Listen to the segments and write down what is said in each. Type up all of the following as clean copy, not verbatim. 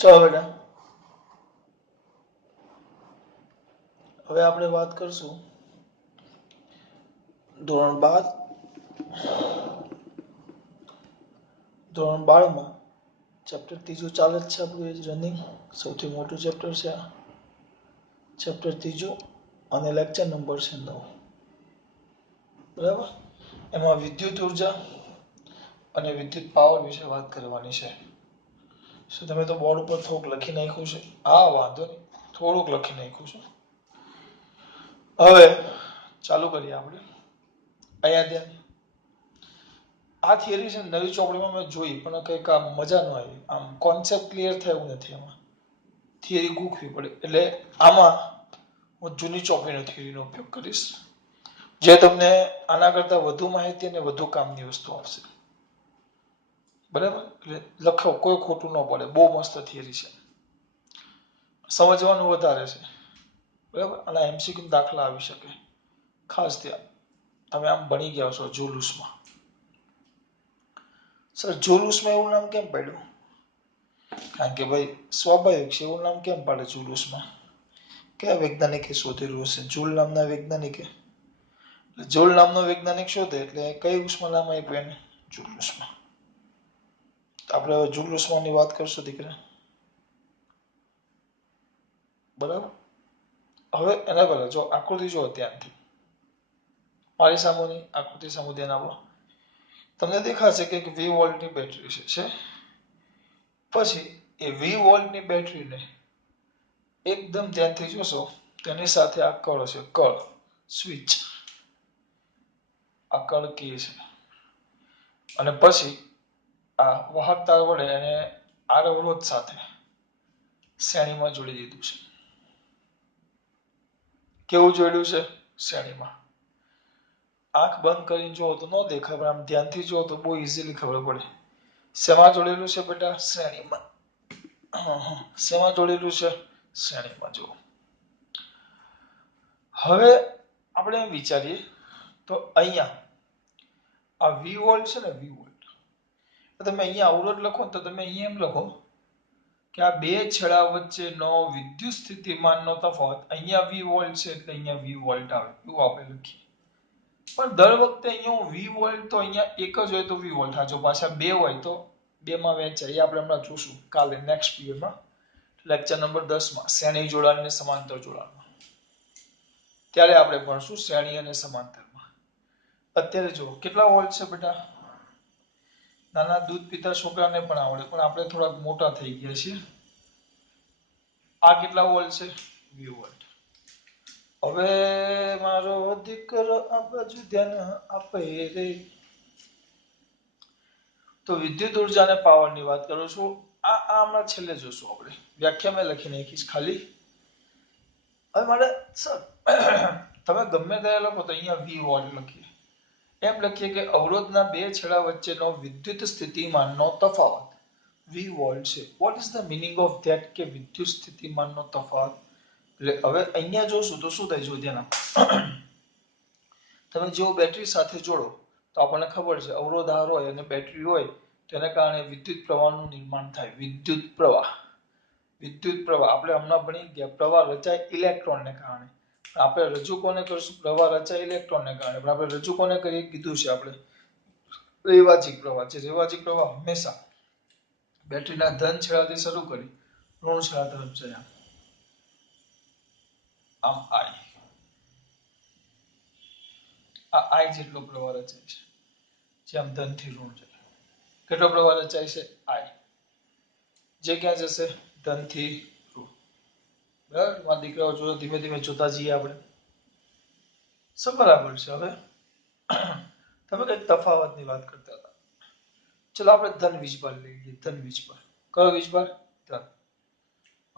ચાલો બેટા, હવે આપણે વાત કરશું ધોરણ 12 માં ચેપ્ટર ત્રીજું ચાલે જ છે આપણું, એજ રનિંગ સૌથી મોટું ચેપ્ટર છે આ ચેપ્ટર ત્રીજું અને લેક્ચર નંબર છે 9. બરાબર, એમાં વિદ્યુત ઉર્જા અને વિદ્યુત પાવર વિશે વાત કરવાની છે. શું તમે તો બોર્ડ ઉપર થોડુંક લખી નાખ્યું છે? હા, વાંધો નહીં, થોડુંક લખી નાખ્યું છે. હવે ચાલુ કરીએ આપણે. અહીંયા ધ્યાન, આ થિયરી છે નવી ચોપડીમાં મેં જોઈ પણ કંઈક આમ મજા ન આવી, આમ કોન્સેપ્ટ ક્લિયર થાય એવું નથી. એમાં થિયરી ગૂંખવી પડે, એટલે આમાં હું જૂની ચોપડીનો થિયરીનો ઉપયોગ કરીશ, જે તમને આના કરતાં વધુ માહિતી અને વધુ કામની વસ્તુ આપશે. બરાબર, એટલે લખો, કોઈ ખોટું ન પડે. બહુ મસ્ત થિયરી છે, સમજવાનું વધારે છે. બરાબર, અને એમસીક્યુ દાખલા આવી શકે. ખાસ ધ્યાન, તમે આમ ભણી ગયા છો જુલુસમાં. સર જુલુસમાં એવું નામ કેમ પડ્યું? કારણ કે ભાઈ સ્વાભાવિક છે, એવું નામ કેમ પાડે જુલુસમાં? કયા વૈજ્ઞાનિકે શોધેલું હશે? જુલ નામના વૈજ્ઞાનિકે. જુલ નામનો વૈજ્ઞાનિક શોધે એટલે કઈ ઉષ્મા નામ આપ્યું એને? જુલુસમાં. આપણે હવે જુલુસમાંની વાત કરશું દીકરા. બરાબર, હવે એના પહેલા જો આકૃતિ જો ધ્યાનથી, મારી સામેની આકૃતિ સામે ધ્યાન આપો. તમને દેખાશે કે વી વોલ્ટની બેટરી છે. પછી એ વી વોલ્ટની બેટરીને એકદમ ધ્યાનથી જોશો, તેની સાથે આ કળ છે, કળ સ્વિચ, આ કળ કી છે. અને પછી આ વાહકતા વડે એને આર અવરોધ સાથે શ્રેણીમાં જોડી દીધું છે. કેવું જોડ્યું છે? શ્રેણીમાં. આંખ બંધ કરીને જુઓ તો ન દેખાય, પણ આમ ધ્યાનથી જુઓ તો બહુ ઇઝીલી ખબર પડે. શેમાં જોડેલું છે બેટા? શ્રેણીમાં. શેમાં જોડેલું છે? શ્રેણીમાં. જુઓ, હવે આપણે એમ વિચારીએ તો અહીંયા આ વી વોલ્ટ છે ને, વી વોલ્ટ, તમે અહીંયા અવરોધ લખો તો તમે અહીંયા એમ લખો કે આ બે છેડા વચ્ચેનો વિદ્યુત સ્થિતિમાનનો તફાવત, અહીંયા વી વોલ્ટ છે એટલે અહીંયા વી વોલ્ટ આવે, એવું આપણે લખીએ. પણ દર વખતે અહીંયા હું વી વોલ્ટ તો અહીંયા એક જ હોય તો વી વોલ્ટ, હા જો પાછા બે હોય તો બેમાં વહેંચાય. એ આપણે હમણાં જોશું કાલે નેક્સ્ટ પીરિયડમાં, લેક્ચર નંબર 10માં શ્રેણી જોડાણ અને સમાંતર જોડાણમાં. ત્યારે આપણે ભણશું શ્રેણી અને સમાંતરમાં. અત્યારે જો કેટલા વોલ્ટ છે બેટા? નાના દૂધ પીતા છોકરાને પણ આવડે, પણ આપણે થોડાક મોટા થઈ ગયા છીએ. આ કેટલા વોલ્ટ છે? વી વોલ્ટ. હવે મારો દીકરો આ બાજુ ધ્યાન આપે રે. તો વિદ્યુત ઉર્જા અને પાવરની વાત કરું છું. આ હમણાં છેલ્લે જોશું આપણે, વ્યાખ્યા મેં લખી નાખીશ ખાલી. હવે મારે સર તમે ગમે ત્યારે લખો તો અહીંયા વી વોલ્ટ લખીએ. એમ લખીએ કે અવરોધના બે છેડા વચ્ચેનો વિદ્યુત સ્થિતિમાનનો તફાવત વી વોલ્ટ છે. What is the meaning of that? કે વિદ્યુત સ્થિતિમાનનો તફાવત. એટલે હવે અહીંયા જોશું તો શું થાય? જો ધ્યાન આપો, તમે જો બેટરી સાથે જોડો તો આપણને ખબર છે અવરોધ આર હોય અને બેટરી હોય, તેના કારણે વિદ્યુત પ્રવાહનું નિર્માણ થાય. વિદ્યુત પ્રવાહ, વિદ્યુત પ્રવાહ આપણે હમણાં ભણી ગયા. પ્રવાહ રચાય ઇલેક્ટ્રોનને કારણે. આપણે રજૂ કોને કરશું? પ્રવાહ રચાય ઇલેક્ટ્રોનને કારણે, પણ આપણે રજૂ કોને કરીએ કીધું છે આપણે? રૈવાચિક પ્રવાહ. જે રૈવાચિક પ્રવાહ હંમેશા બેટરીના ધન છેડાથી શરૂ કરી ઋણ છેડા તરફ જાય. આમ આઈ, આ આઈ જેટલો પ્રવાહ રચાય છે, જેમ ધનથી ઋણ જાય. કેટલો પ્રવાહ રચાય છે? આઈ. જે ક્યાં જશે? ધનથી ઋણ. બરાબર, મારા દીકરાઓ જો ધીમે ધીમે જોતા જઈએ આપણે. શું બરાબર છે? હવે તમે કઈ તફાવતની વાત કરતા હતા. ચલો આપણે ધન વીજભાર લઈ લઈએ. ધન વીજભાર, કયો વીજભાર? ધન.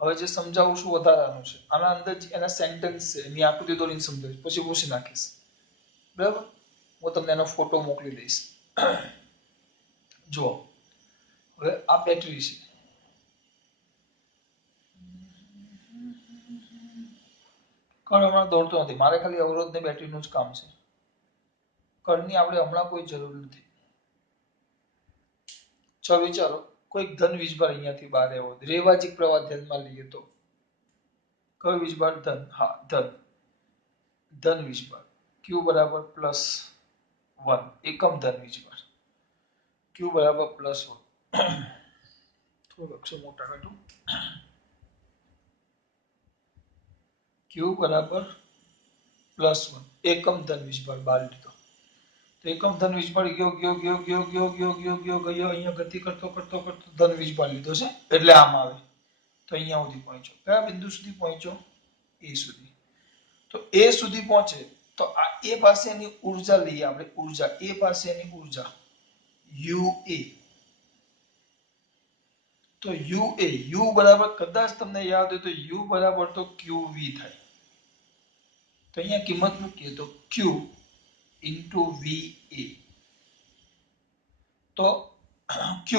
હવે જે સમજાવું છું વધારાનું છે. આના અંદર એના સેન્ટેન્સ છે, એની આકૃતિ દોરીને સમજાવીશ, પછી પૂછી નાખીશ. બરાબર, હું તમને એનો ફોટો મોકલી દઈશ. જુઓ, હવે આ બેટરી છે. કણ હમણાં દોડતો નથી, મારે ખાલી અવરોધ ને બેટરીનું જ કામ છે. કણની આપણે હમણાં કોઈ જરૂર નથી. ચાલો વિચારો, કોઈક ધન વીજભાર અહીંયાથી બહાર આવ્યો, દ્વૈવાજિક પ્રવાહ ધ્યાનમાં લઈએ તો કયો વીજભાર? ધન. હા, ધન વીજભાર Q બરાબર +1 એકમ ધન વીજભાર Q બરાબર +1 થોડું અક્ષર મોટા કાઢું. Q બરાબર +1 એકમ ધન વીજભાર બહાર લીધો. તો એકમ ધન વીજભાર ગયો અહીંયા ગતિ કરતો ધન વીજભાર લીધો છે એટલે આમ આવે તો અહીંયા સુધી પહોંચ્યો. કયા બિંદુ સુધી પહોંચ્યો? એ સુધી. તો એ સુધી પહોંચે તો આ એ પાસેની ઊર્જા લઈએ આપણે. ઊર્જા એ પાસેની ઊર્જા UA. તો U બરાબર કદાચ તમને યાદ હોય તો U બરાબર તો QV થાય. તો અહીંયા કિંમત મૂકીએ તો Q * VA. તો Q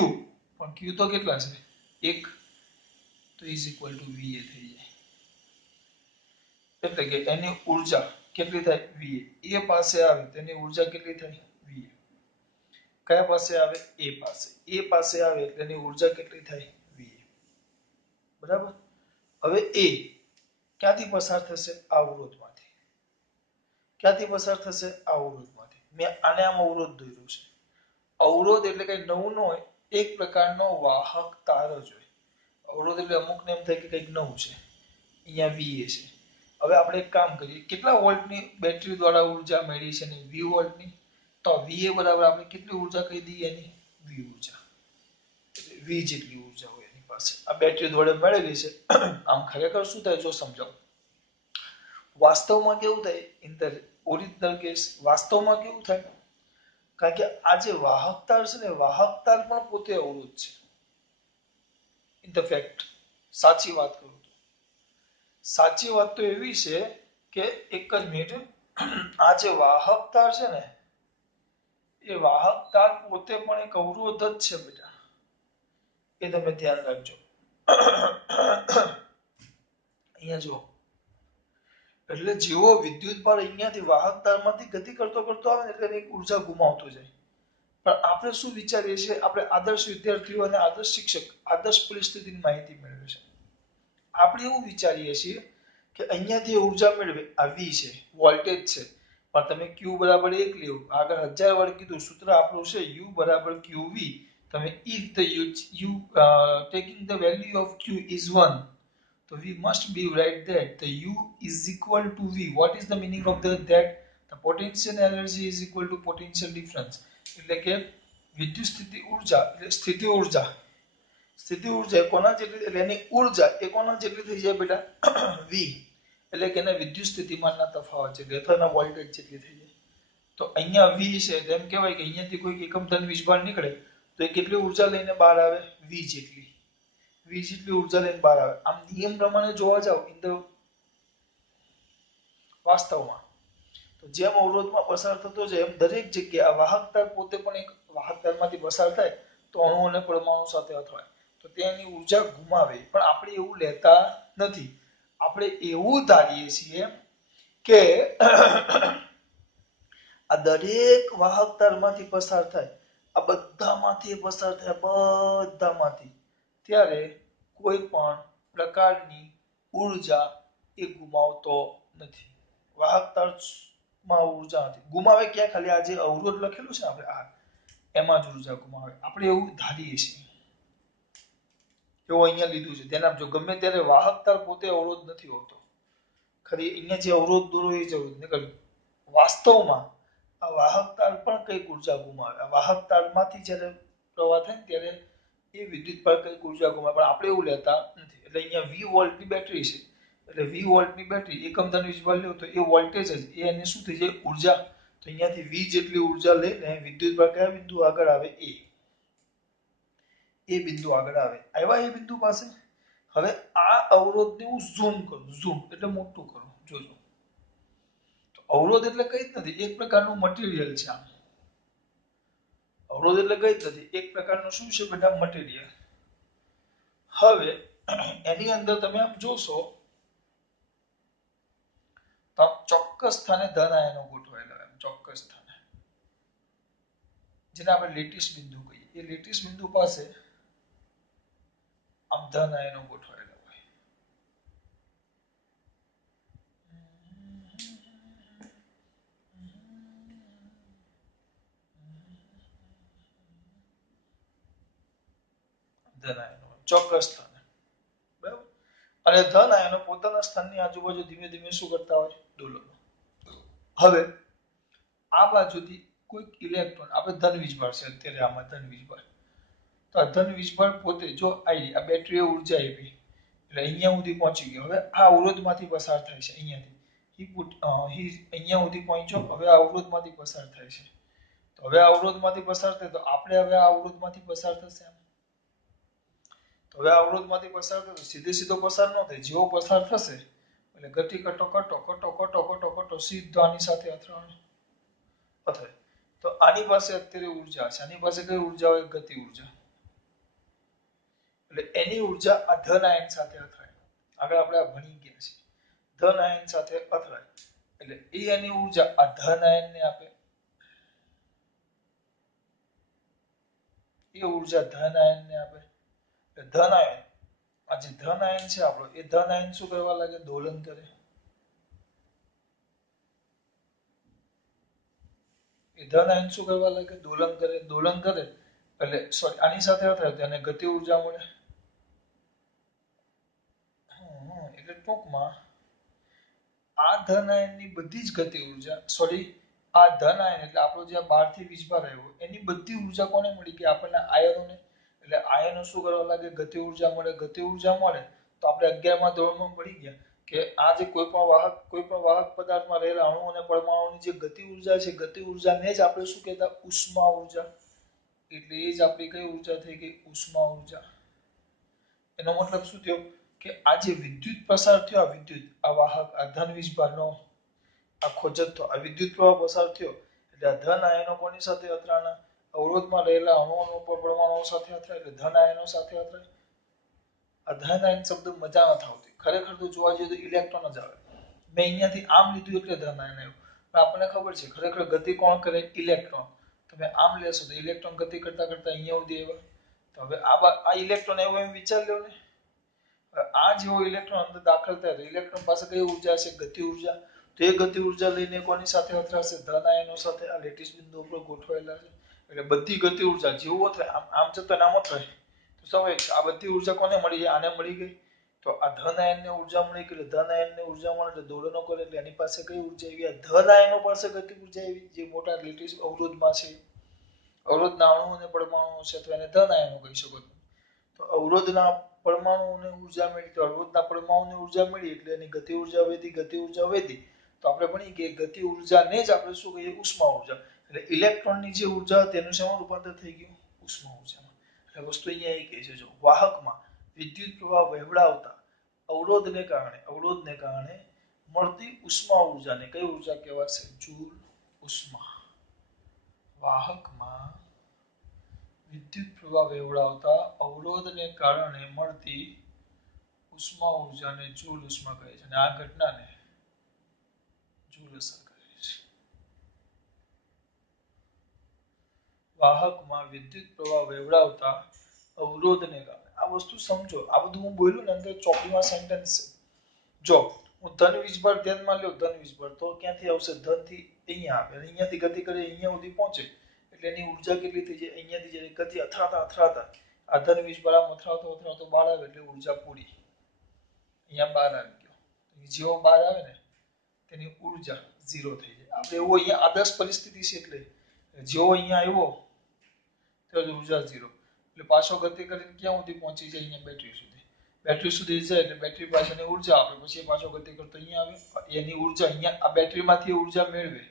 પણ Q તો કેટલા છે? 1 તો = VA થઈ જાય. એટલે કે એની ઊર્જા કેટલી થાય? VA. એ પાસે આવે તેની ઊર્જા કેટલી થાય? VA. કયા પાસે આવે? એ પાસે. એ પાસે આવે એટલે એની ઊર્જા કેટલી થાય? VA. બરાબર. હવે એ ક્યાંથી પસાર થશે? આ અવરોધમાંથી. ક્યાંથી પસાર થશે? આ અવરોધમાંથી. મેં આને આમ અવરોધ દોર્યો છે. અવરોધ એટલે કઈ નવું ન હોય, એક પ્રકારનો વાહક તાર જ હોય. અવરોધ એટલે અમુકને એમ થાય કે કંઈક નવું છે. અહીંયા VA છે. હવે આપણે એક કામ કરીએ, કેટલા વોલ્ટની બેટરી દ્વારા ઊર્જા મેળવી છે? ને 20 વોલ્ટની. તો VA બરાબર આપણે કેટલી ઊર્જા કહી દઈએ એની? V ઊર્જા. એટલે V જેટલી ઊર્જા હોય એની પાસે. આ બેટરી દ્વારા મેળવેલી છે. આમ ખરેખર શું થાય જો સમજાવું. વાસ્તવમાં કેવું થાય? ઇન ધ ઓરિજિનલ કેસ વાસ્તવમાં કેવું થાય? કારણ કે આ જે વાહક તાર છે ને, વાહક તાર પણ પોતે અવરોધ છે. ઇન ધ ફેક્ટ સાચી વાત કરું તો સાચી વાત તો એવી છે કે એક જ મિનિટ, આ જે વાહક તાર છે ને એ વાહક તાર પોતે પણ એક અવરોધ જ છે બેટા. એ તમે ધ્યાન રાખજો. અહીંયા જો એટલે જેવો વિદ્યુત ભાર અહીંયાથી વાહક તારમાંથી ગતિ કરતો આવે ને એટલે એની ઊર્જા ગુમાવતો જાય. પણ આપણે શું વિચારીએ છીએ? આપણે આદર્શ વિદ્યાર્થીઓ અને આદર્શ શિક્ષક આદર્શ પરિસ્થિતિની માહિતી મેળવે છે. આપણે એવું વિચારીએ છીએ કે અહીંયાથી ઊર્જા મેળવે આ V છે, વોલ્ટેજ છે. પણ તમે Q બરાબર 1 લ્યો, આગળ 1000 વાર કીધું સૂત્ર આપણું છે U બરાબર QV. તમે if the u taking the value of Q is 1, so we must be write that the U is equal to V. What is the meaning of that? The potential energy is equal to potential difference. એટલે કે વિદ્યુત સ્થિતિ ઊર્જા એટલે સ્થિતિ ઊર્જા કોના જેટલી? એટલે એની ઊર્જા એ કોના જેટલી થઈ જાય બેટા? V. એટલે કે એના વિદ્યુત સ્થિતિમાનના તફાવત છે, લેથરના વોલ્ટેજ જેટલી થઈ જાય. તો અહીંયા V છે તેમ કહેવાય કે અહીંયાથી કોઈ એકમ ધન વીજભાર નીકળે તો એ કેટલી ઊર્જા લઈને બહાર આવે? V જેટલી ઊર્જા લઈને બહાર આવે. આમ નિયમ પ્રમાણે જોવા જાવ ઇન ધ વાસ્તવમાં તો જેમ અવરોધમાં પસાર થતો જાય એમ દરેક જગ્યાએ વાહક તાર પોતે પણ એક વાહક તારમાંથી પસાર થાય તો અણુ અને પરમાણુ સાથે અથડાય તો તેની ઊર્જા ગુમાવે. પણ આપણે એવું લેતા નથી. આપણે એવું ધારીએ છીએ કે આ દરેક વાહક તારમાંથી પસાર થાય, આ બધામાંથી પસાર થાય, બધામાંથી, ત્યારે કોઈ પણ પ્રકારની ઊર્જા એ ગુમાવતો નથી. વાહક તારમાં ઊર્જા નથી ગુમાવે. ક્યાં? ખાલી આ જે અવરોધ લખેલું છે આપણે આ એમાં જ ઊર્જા ગુમાવે. આપણે એવું ધારીએ છીએ. એવું અહીંયા લીધું છે, ધ્યાન આપજો. ગમે ત્યારે વાહક તાર પોતે અવરોધ નથી હોતો. ખરી અહીંયા જે અવરોધ દોરો એ જ અવરોધ નીકળ્યો. વાસ્તવમાં આ વાહક તાર પણ કઈક ઊર્જા ગુમાવે. આ વાહક તારમાંથી જ્યારે પ્રવાહ થાય ત્યારે એ વિદ્યુત પર કઈક ઊર્જા ગુમાવે. પણ આપણે એવું લેતા નથી. એટલે અહીંયા 20 વોલ્ટની બેટરી છે. એટલે 20 વોલ્ટની બેટરી એકમ ધન વીજભાર લ્યો તો એ વોલ્ટેજ જ એને શું થઈ જાય? ઊર્જા. તો અહીંયાથી V જેટલી ઊર્જા લઈને વિદ્યુત ભાર કયા બિંદુ આગળ આવે? એ બિંદુ આગળ આવે. આવ્યા એ બિંદુ પાસે. હવે આ અવરોધને હું ઝૂમ કરું. ઝૂમ એટલે મોટું કરું. જોજો, અવરોધ એટલે કઈ જ નથી, એક પ્રકારનું મટીરીયલ છે. આમ અવરોધ એટલે કઈ જ નથી, એક પ્રકારનું શું છે બેટા? મટીરીયલ. હવે એની અંદર તમે આમ જોશો તો ચોક્કસ સ્થાને ધન આયનો ગોઠવાયેલા હોય. ચોક્કસ સ્થાને જેને આપણે લેટીસ બિંદુ કહીએ. એ લેટીસ બિંદુ પાસે ધન આયનો ગોઠવાયેલા હોય. ધન આયનો ચોક્કસ સ્થાને, બરાબર. અને ધન આયનો પોતાના સ્થાનની આજુબાજુ ધીમે ધીમે શું કરતા હોય? દોલનો. હવે આ બાજુથી કોઈક ઇલેક્ટ્રોન, આપણે ધન વીજભાર છે અત્યારે, આમાં ધન વીજભાર, તો આ ધન વીજભાર પોતે જો આ બેટરીએ ઉર્જા આપી એટલે અહીંયા સુધી પહોંચી ગયો. હવે આ અવરોધમાંથી પસાર થાય છે અહીંયાથી. અહીંયા સુધી પહોંચ્યો, હવે આ અવરોધમાંથી પસાર થાય છે. તો હવે આ અવરોધમાંથી પસાર થાય તો આપણે હવે આ અવરોધમાંથી પસાર થશે આમ. તો હવે આ અવરોધમાંથી પસાર થાય તો સીધો પસાર ન થાય. જેવો પસાર થશે એટલે ગતિ કટો કટો કટો કટો કટો કટો સીધો આની સાથે અથડાણો. અથડાય. તો આની પાસે અત્યારે ઉર્જા છે. આની પાસે કઈ ઉર્જા હોય? ગતિ ઉર્જા. એટલે એની ઉર્જા આ ધન આયન સાથે અથડાય. આગળ આપણે આ ભણી ગયા છીએ. ધન આયન સાથે અથડાય એટલે એની ઉર્જા આ ધન આયનને આપે. એ ઉર્જા ધન આયનને આપે. એટલે ધન આયન, આ જે ધન આયન છે આપણો, એ ધન આયન શું કરવા લાગે? દોલન કરે. એ ધન આયન શું કરવા લાગે? દોલન કરે. દોલન કરે એટલે સોરી આની સાથે અથડાય તો એને ગતિ ઉર્જા મળે. એટલે ટૂંકમાં આ ધન આયનની બધી જ ગતિ ઉર્જા, સોરી આ ધન આયન એટલે આપણો જે બહારથી વીજભાર આવ્યો એની બધી ઉર્જા કોને મળી? કે આપણને આયનોને. એટલે આયનો શું કરવા લાગે? ગતિ ઉર્જા મળે. ગતિ ઉર્જા મળે તો આપણે 11મા ધોરણમાં ભણી ગયા કે આ જે કોઈ પણ વાહક પદાર્થમાં રહેલા અણુ અને પરમાણુની જે ગતિ ઉર્જા છે, ગતિ ઉર્જાને જ આપણે શું કહેતા? ઉષ્મા ઉર્જા. એટલે એ જ આપણી કઈ ઉર્જા થઈ ગઈ? ઉષ્મા ઉર્જા. એનો મતલબ શું થયો? કે આ જે વિદ્યુત પ્રસાર થયો, આ વિદ્યુત, આ વાહક, આ ધન વીજભારનો આખો જથ્થો, આ વિદ્યુત પ્રવાહ પસાર થયો એટલે આ ધન આયનો કોની સાથે અથડાણા? અવરોધમાં રહેલા અણુઓ પર પરમાણુઓ સાથે અથડાય એટલે ધન આયનો સાથે અથડાય. આ ધન આયન શબ્દ મજા નથી આવતી. ખરેખર તો જોવા જઈએ તો ઇલેક્ટ્રોન જ આવે. મેં અહીંયાથી આમ લીધું એટલે ધન આયન આવ્યું. પણ આપણને ખબર છે ખરેખર ગતિ કોણ કરે? ઇલેક્ટ્રોન. તમે આમ લેશો તો ઇલેક્ટ્રોન ગતિ કરતા કરતા અહીંયા સુધી આવ્યા. તો હવે આ ઇલેક્ટ્રોન આવ્યો એમ વિચાર લો ને. આ જેવો ઇલેક્ટ્રોન અંદર દાખલ થાય તો ઇલેક્ટ્રોન પાસે કઈ ઉર્જા છે? ગતિ ઉર્જા. તો એ ગતિ ઉર્જા લઈને કોની સાથે અથડાશે? ધન આયનો સાથે. આ લેટીસ બિંદુ ઉપર ગોઠવાયેલા છે એટલે બધી ગતિ ઉર્જા જેવો થાય આમ જતો નામ થાય તો સ્વાભાવિક આ બધી ઉર્જા કોને મળી? આને મળી ગઈ. તો આ ધન આયનને ઉર્જા મળી ગઈ એટલે ધન આયનને ઉર્જા મળે એટલે દોલનો કરે એટલે એની પાસે કઈ ઉર્જા આવી? આ ધન આયનો પાસે ગતિ ઉર્જા આવી જે મોટા લેટીસ અવરોધમાં છે. અવરોધના અણુ અને પરમાણુઓ છે તો એને ધન આયનો કહી શકો છો. તો અવરોધના પરમાણુઓને ઉર્જા મળી, તો અવરોધના પરમાણુઓને ઉર્જા મળી એટલે એની ગતિ ઉર્જા વધી. ગતિ ઉર્જા વધી તો આપણે ભણી કે ગતિ ઉર્જાને જ આપણે શું કહીએ? ઉષ્મા ઉર્જા. એટલે ઇલેક્ટ્રોનની જે ઉર્જા હતી તેનું શેમાં રૂપાંતર થઈ ગયું? ઉષ્મા ઉર્જામાં. એટલે વસ્તુ અહીંયા એ કહે છે જો વાહકમાં વિદ્યુત પ્રવાહ વહેવડાવતા અવરોધને કારણે મળતી ઉષ્મા ઉર્જાને કઈ ઉર્જા કહેવાશે? જૂલ ઉષ્મા. વાહકમાં વિદ્યુત પ્રવાહ વહેવડાવતા અવરોધને કારણે મળતી ઉષ્મા ઉર્જાને જૂલ ઉષ્મા કહે છે અને આ ઘટનાને જૂલ અસર કહે છે. વાહકમાં વિદ્યુત પ્રવાહ વહેવડાવતા અવરોધને કારણે, આ વસ્તુ સમજો. આ બધું હું બોલ્યું ને અંદર ચોપડીમાં સેન્ટેન્સ છે. જો હું ધન વીજભાર ધ્યાનમાં લ્યો, ધન વીજભાર તો ક્યાંથી આવશે? ધન થી અહીંયા આવે, અહીંયાથી ગતિ કરી અહીંયા સુધી પહોંચે એટલે એની ઉર્જા કેટલી થઈ જાય? અહીંયાથી જેની ગતિ અથડાતા આ ધન વીજભાર આમ અથડાતો બહાર આવે એટલે ઉર્જા પૂરી. અહીંયા બહાર આવી ગયો. જેવો બહાર આવે ને તેની ઉર્જા ઝીરો થઈ જાય. આપણે એવો અહીંયા આદર્શ પરિસ્થિતિ છે એટલે જેવો અહીંયા આવ્યો તો ઉર્જા ઝીરો. એટલે પાછો ગતિ કરીને ક્યાં સુધી પહોંચી જાય? અહીંયા બેટરી સુધી. બેટરી સુધી જાય એટલે બેટરી પાસેની ઉર્જા આપણે પછી પાછો ગતિ કરતો અહીંયા આવે. એની ઉર્જા અહીંયા આ બેટરીમાંથી ઉર્જા મેળવે.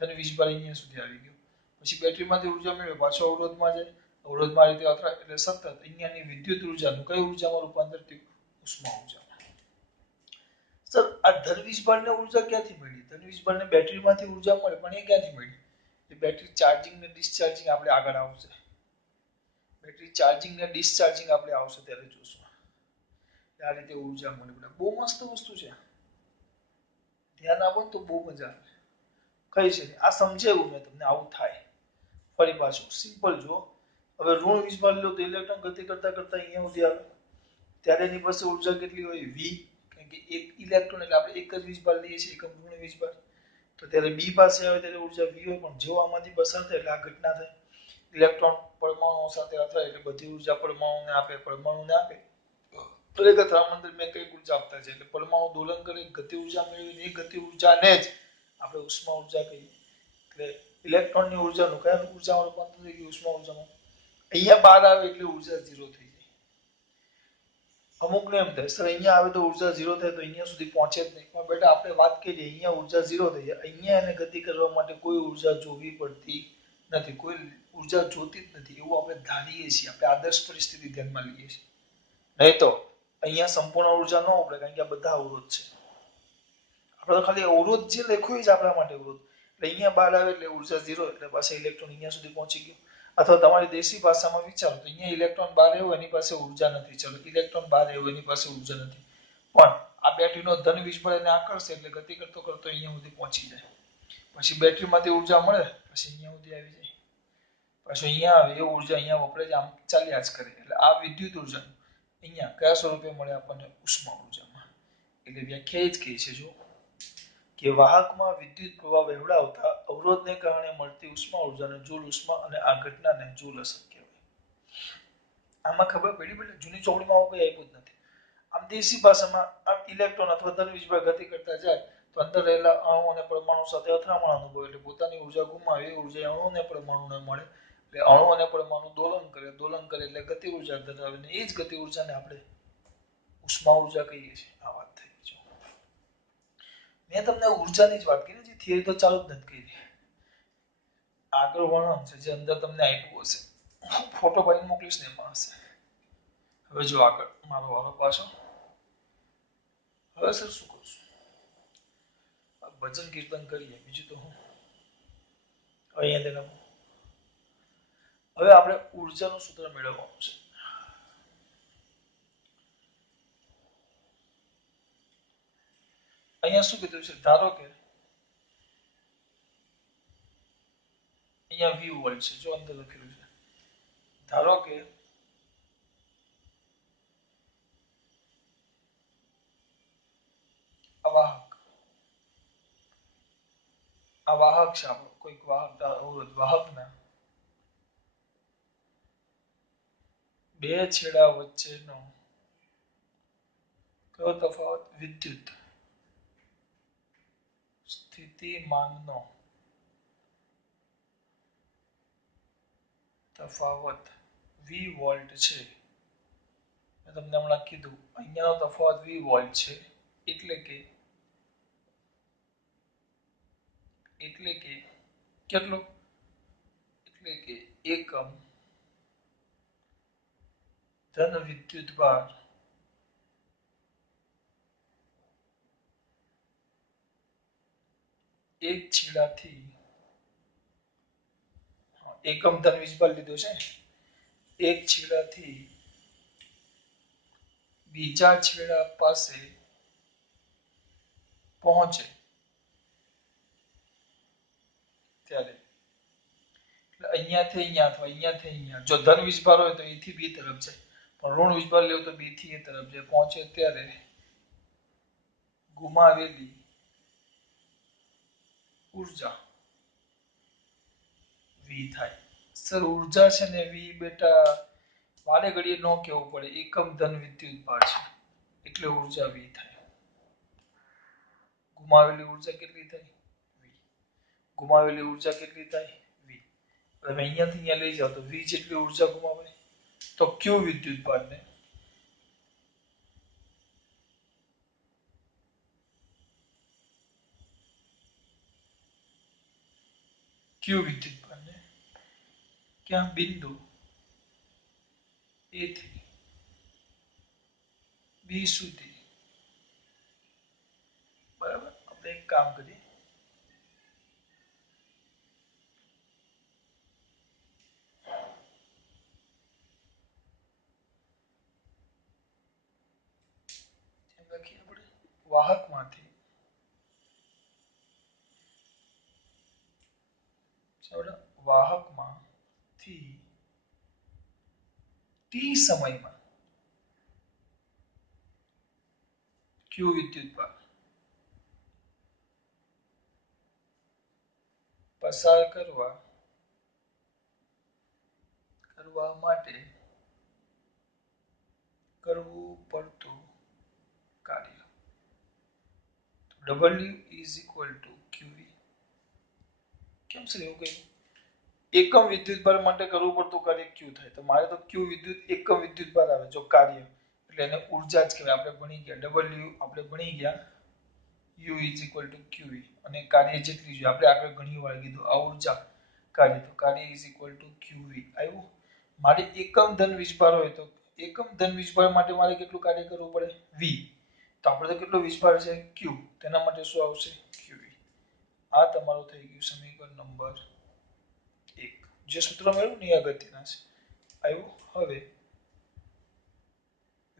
ધન વીજભાર અહીંયા સુધી આવી ગયો. પછી બેટરીમાંથી ઉર્જા મેળવે પાછો અવરોધમાં જાય. અવરોધમાં રીતે અથડાય એટલે સતત અહીંયાની વિદ્યુત ઉર્જાનું કઈ ઉર્જામાં રૂપાંતર થયું? ઉષ્મા ઉર્જામાં. સર આ ધન વીજભારને ઉર્જા ક્યાંથી મળી? ધન વીજભારને બેટરીમાંથી ઉર્જા મળે પણ એ ક્યાંથી મળી? એ બેટરી ચાર્જિંગ ને ડિસ્ચાર્જિંગ આપણે આગળ આવશે. બેટરી ચાર્જિંગ ને ડિસ્ચાર્જિંગ આપણે આવશે ત્યારે જોશું. આ રીતે ઉર્જા મળે. બહુ મસ્ત વસ્તુ છે. ધ્યાન આપો તો બહુ મજા આવે. કઈ છે આ સમજાવ્યું મેં તમને. આવું થાય. ફરી પાછું સિમ્પલ જો. હવે ઋણ વીજભાર લો તો ઇલેક્ટ્રોન ગતિ કરતા કરતા અહીંયા સુધી આવે. ત્યારે એની પાસે ઉર્જા કેટલી હોય v, કારણ કે એક ઇલેક્ટ્રોન એટલે આપણે એક જ વીજભાર લઈએ છીએ, એકમ ઋણ વીજભાર, તો ત્યારે બી પાસે આવે ત્યારે ઉર્જા v હોય, પણ જો આમાંથી પસાર થાય એટલે આ ઘટના થાય, ઇલેક્ટ્રોન પરમાણુઓ સાથે અથડાય એટલે બધી ઉર્જા પરમાણુને આપે દરેક અથડામણ દરમિયાન કઈ ઉર્જા આપતા છે, એટલે પરમાણુ દોલન કરે, ગતિ ઉર્જા મેળવીને એ ગતિ ઉર્જાને જ આપણે ઉષ્મા ઉર્જા કહીએ. એટલે ઇલેક્ટ્રોનની ઉર્જાનું કયા ઉર્જામાં રૂપાંતર થઈ ગયું? ઉષ્મા ઉર્જામાં. અહીંયા બહાર આવે એટલે ઉર્જા ઝીરો થઈ જાય. અમુકને એમ થાય સર અહીંયા આવે તો ઉર્જા ઝીરો થાય તો અહીંયા સુધી પહોંચે જ નહીં, પણ બેટા આપણે વાત કરીએ અહીંયા ઉર્જા ઝીરો થઈ જાય, અહીંયા એને ગતિ કરવા માટે કોઈ ઉર્જા જોવી પડતી નથી, કોઈ ઉર્જા જોતી જ નથી એવું આપણે ધારીએ છીએ, આપણે આદર્શ પરિસ્થિતિ ધ્યાનમાં લઈએ છીએ. નહીં તો અહીંયા સંપૂર્ણ ઉર્જા ન ઉપડે, કારણ કે આ બધા અવરોધ છે. આપણે તો ખાલી અવરોધ જે લખ્યું છે આપણા માટે અવરોધ, એટલે અહીંયા બહાર આવે એટલે ઉર્જા ઝીરો, એટલે પાછા ઇલેક્ટ્રોન અહીંયા સુધી પહોંચી ગયો. અથવા તમારી દેશી ભાષામાં વિચારો તો અહીંયા ઇલેક્ટ્રોન બહાર આવ્યો એની પાસે ઉર્જા નથી, ચલો ઇલેક્ટ્રોન બહાર આવ્યો એની પાસે ઉર્જા નથી, પણ આ બેટરીનો ધન વીજભાર એને આકર્ષે એટલે ગતિ કરતો કરતો અહીંયા સુધી પહોંચી જાય, પછી બેટરીમાંથી ઉર્જા મળે, પછી અહીંયા સુધી આવી જાય, પછી અહીંયા આવે એ ઉર્જા અહીંયા વપરાય છે, આમ ચાલ્યા જ કરે. એટલે આ વિદ્યુત ઉર્જા અહીંયા કયા સ્વરૂપે મળે આપણને? ઉષ્મા ઉર્જામાં. એટલે વ્યાખ્યા જ કહે છે જો કે વાહકમાં વિદ્યુત પ્રવાહ વહેવડાવતા અવરોધને કારણે મળતી ઉષ્મા ઉર્જાને જૂલ ઉષ્મા અને આ ઘટનાને જૂલ અસર કહેવાય. આમાં ખબર પડી બેટા, જૂની ચોપડીમાં આવું કંઈ આપ્યું જ નથી. આમ દેશી ભાષામાં આમ ઇલેક્ટ્રોન અથવા ધન વીજભાર ગતિ કરતા જાય તો અંદર રહેલા અણુ અને પરમાણુ સાથે અથડામણ અનુભવે એટલે પોતાની ઉર્જા ગુમાવે, એ ઉર્જા અણુ અને પરમાણુને મળે, એટલે અણુ અને પરમાણુ દોલન કરે એટલે ગતિ ઉર્જા ધરાવે, ને એ જ ગતિ ઉર્જાને આપણે ઉષ્મા ઉર્જા કહીએ છીએ. આ વાત થઈ. મેં તમને ઉર્જાની જ વાત કરી, જે થિયરી તો ચાલુ જ નથી કરી. આગળ વર્ણન છે જે અંદર તમને આપ્યું હશે, ફોટો પાડીને મોકલીશ ને એમાં હશે. હવે જો આગળ મારો વારો પાછો. હવે સર શું કરશું? ભજન કીર્તન કરીએ, બીજું તો હું અહીંયા તેને હવે આપણે ઉર્જાનું સૂત્ર મેળવવાનું છે. અહીંયા શું કીધું છે? ધારો કે અહીંયા V વોલ્ટ છે, જો અંદર લખેલું છે, ધારો કે અવાહક, આ વાહક છે આપણો, કોઈક વાહક અવરોધ, વાહકના બે છેડા વચ્ચેનો કયો તફાવત? વિદ્યુત સ્થિતિમાનનો તફાવત V વોલ્ટ છે. મેં તમને હમણાં કીધું અહીંયાનો તફાવત V વોલ્ટ છે, એટલે કે કેટલો? એટલે કે એકમ ધન વિદ્યુત ભાર એક છેડાથી, એકમ ધન વીજભાર લીધો છે, એક છેડાથી બીજા છેડા પાસે પહોંચે ત્યારે, અહીંયાથી અહીંયા અથવા અહીંયાથી અહીંયા, જો ધન વીજભાર હોય તો A થી B તરફ જાય, પણ ઋણ વીજભાર લેવો તો B થી A તરફ જાય, પહોંચે ત્યારે ગુમાવેલી ઉર્જા V થાય. સર ઉર્જા છે ને V બેટા વારે ઘડીએ ન કહેવું પડે, એકમ ધન વિદ્યુત ભાર છે એટલે ઉર્જા V થાય. ગુમાવેલી ઉર્જા કેટલી થાય? V. ગુમાવેલી ઉર્જા કેટલી થાય? V. તમે અહીંયાથી અહીંયા લઈ જાઓ તો V જેટલી ઉર્જા ગુમાવે તો Q વિદ્યુત ભારને ક્યાં બિંદુ A થી B સુધી, બરાબર. આપણે એક કામ કરીએ, લખીએ આપણે વાહકમાંથી વાહકમાંથી T સમયમાં ક્યુ વિદ્યુતભાર પસાર કરવા માટે કરવું પડતું કાર્ય W is equal to QV. કેમ સર એવું કહ્યું? એકમ વિદ્યુતભાર માટે કરવું પડતું કાર્ય Q થાય તો મારે તો Q વિદ્યુત એકમ વિદ્યુતભાર આવે જો કાર્ય એટલે એને ઉર્જા જ કહેવાય. આપણે ભણી ગયા W આપણે ભણી ગયા U is equal to QV અને કાર્ય જેટલી જોઈએ આપણે આગળ ઘણી વાર કીધું આ ઉર્જા કાર્ય તો કાર્ય is equal to QV આવ્યું. મારે એકમ ધન વીજભાર હોય તો એકમ ધન વીજભાર માટે મારે કેટલું કાર્ય કરવું પડે V. તો આપણે તો કેટલો વીજભાર છે Q તેના માટે શું આવશે QV. આ તમારું થઈ ગયું સમીકરણ નંબર 1. જે સૂત્ર મળ્યું ને એ અગત્યના છે. આવ્યું. હવે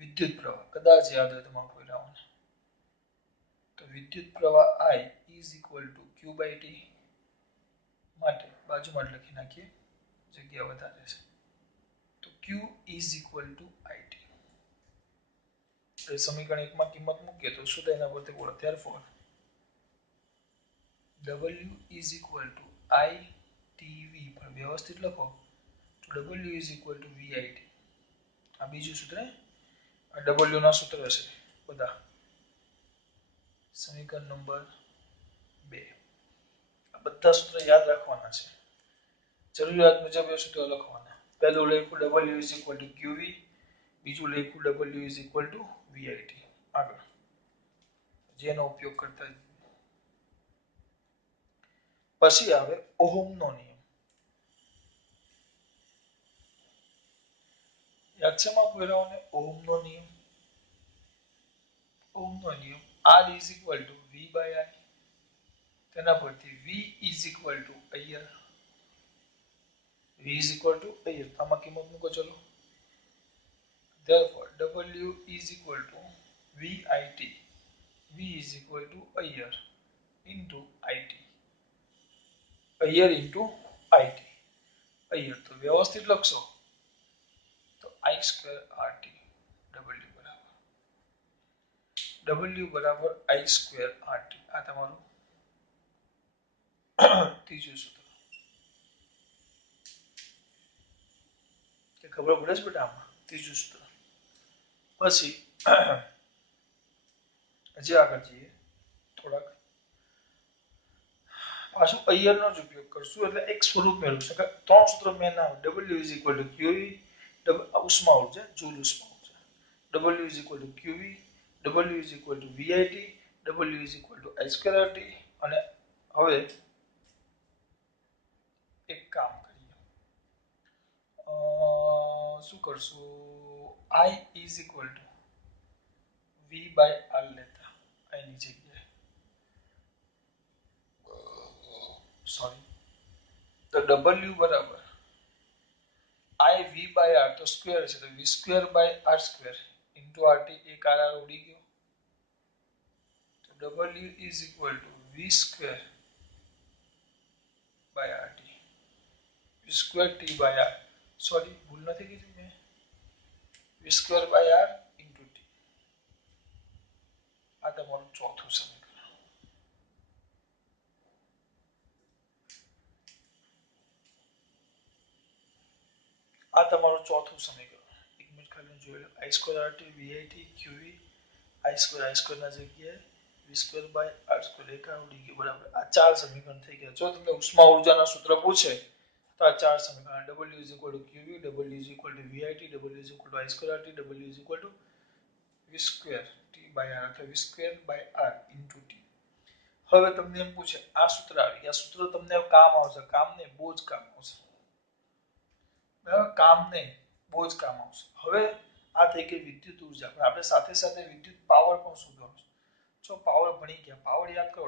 વિદ્યુત પ્રવાહ કદાચ યાદ હોય તમારા કોઈરાઓને તો વિદ્યુત પ્રવાહ I is equal to Q by T માટે બાજુમાં લખી નાખીએ જગ્યા વધારે છે તો Q is equal to IT. સમીકરણ 1 માં કિંમત મૂકીએ તો શું થાય એના પરથી બોલો therefore W is equal to ITV પણ વ્યવસ્થિત લખો તો W is equal to VIT. આ બીજું સૂત્ર આ W ના સૂત્ર છે બધા સમીકરણ નંબર 2 આ બધા સૂત્ર યાદ રાખવાના છે જરૂરિયાત મુજબ એ સૂત્ર લખવાના. પહેલું લખ્યું W is equal to QV બીજું લખ્યું W is equal to VIT. આગળ જેનો ઉપયોગ કરતા પછી આવે ઓહમનો નિયમ. યાદ છે માં પહેલાઓને ઓહમનો નિયમ. ઓહમનો નિયમ R is equal to V by I. તેના પરથી V is equal to અહીંયા V is equal to અહીંયા આમાં કિંમત મૂકો ચલો. Therefore W is equal to VIT. V is equal to અહીંયા into IT. અહીંયા into IT. અહીંયા તો વ્યવસ્થિત લખશો તો I square RT. W બરાબર I square RT. આ તમારું ત્રીજું સૂત્ર. કે ખબર પડે છે બેટા આમાં ત્રીજું સૂત્ર. પછી હજી આગળ જઈએ થોડાક પાછું અહીંયાનો જ ઉપયોગ કરશું એટલે એક સ્વરૂપ મેળવી શકાય. ત્રણ સૂત્ર મેં ના W is equal to QV ઉષ્મા ઉર્જા જૂલ ઉષ્મા ઉર્જા W is equal to QV W is equal to VIT W is equal to I square RT. અને હવે એક કામ કરીએ શું કરશું I is equal to V by R લેતા આની જગ્યાએ સોરી તો W બરાબર I V by R તો સ્ક્વેર છે તો V square by R square into RT એક R ઉડી ગયો તો W is equal to V square by RT V square T by R sorry ભૂલ નથી કીધી મેં V square by R into T. આ તમારું ચોથું સમીકરણ. આ તમારું ચોથું સમીકરણ. એક મિનિટ ખાલી જોઈ લો I square RT VIT QV I square ના જગ્યાએ V square by R square એક આવડી ગયું બરાબર. આ ચાર સમીકરણ થઈ ગયા. જો તમને ઉષ્મા ઉર્જાના સૂત્ર પૂછે તો આ ચાર સમીકરણ W is equal to QV W is equal to VIT W is equal to I square RT W is equal to V square T by R અથવા V square by R into T. હવે તમને એમ પૂછે આ સૂત્ર આવી આ સૂત્ર તમને કામ આવશે કામ નહીં બહુ જ કામ આવશે કામ નહીં બહુ જ કામ આવશે. હવે આ થઈ ગઈ વિદ્યુત ઉર્જા પણ આપણે સાથે સાથે વિદ્યુત પાવર પણ શોધવાનો છે. જો પાવર ભણી ગયા પાવર યાદ કરો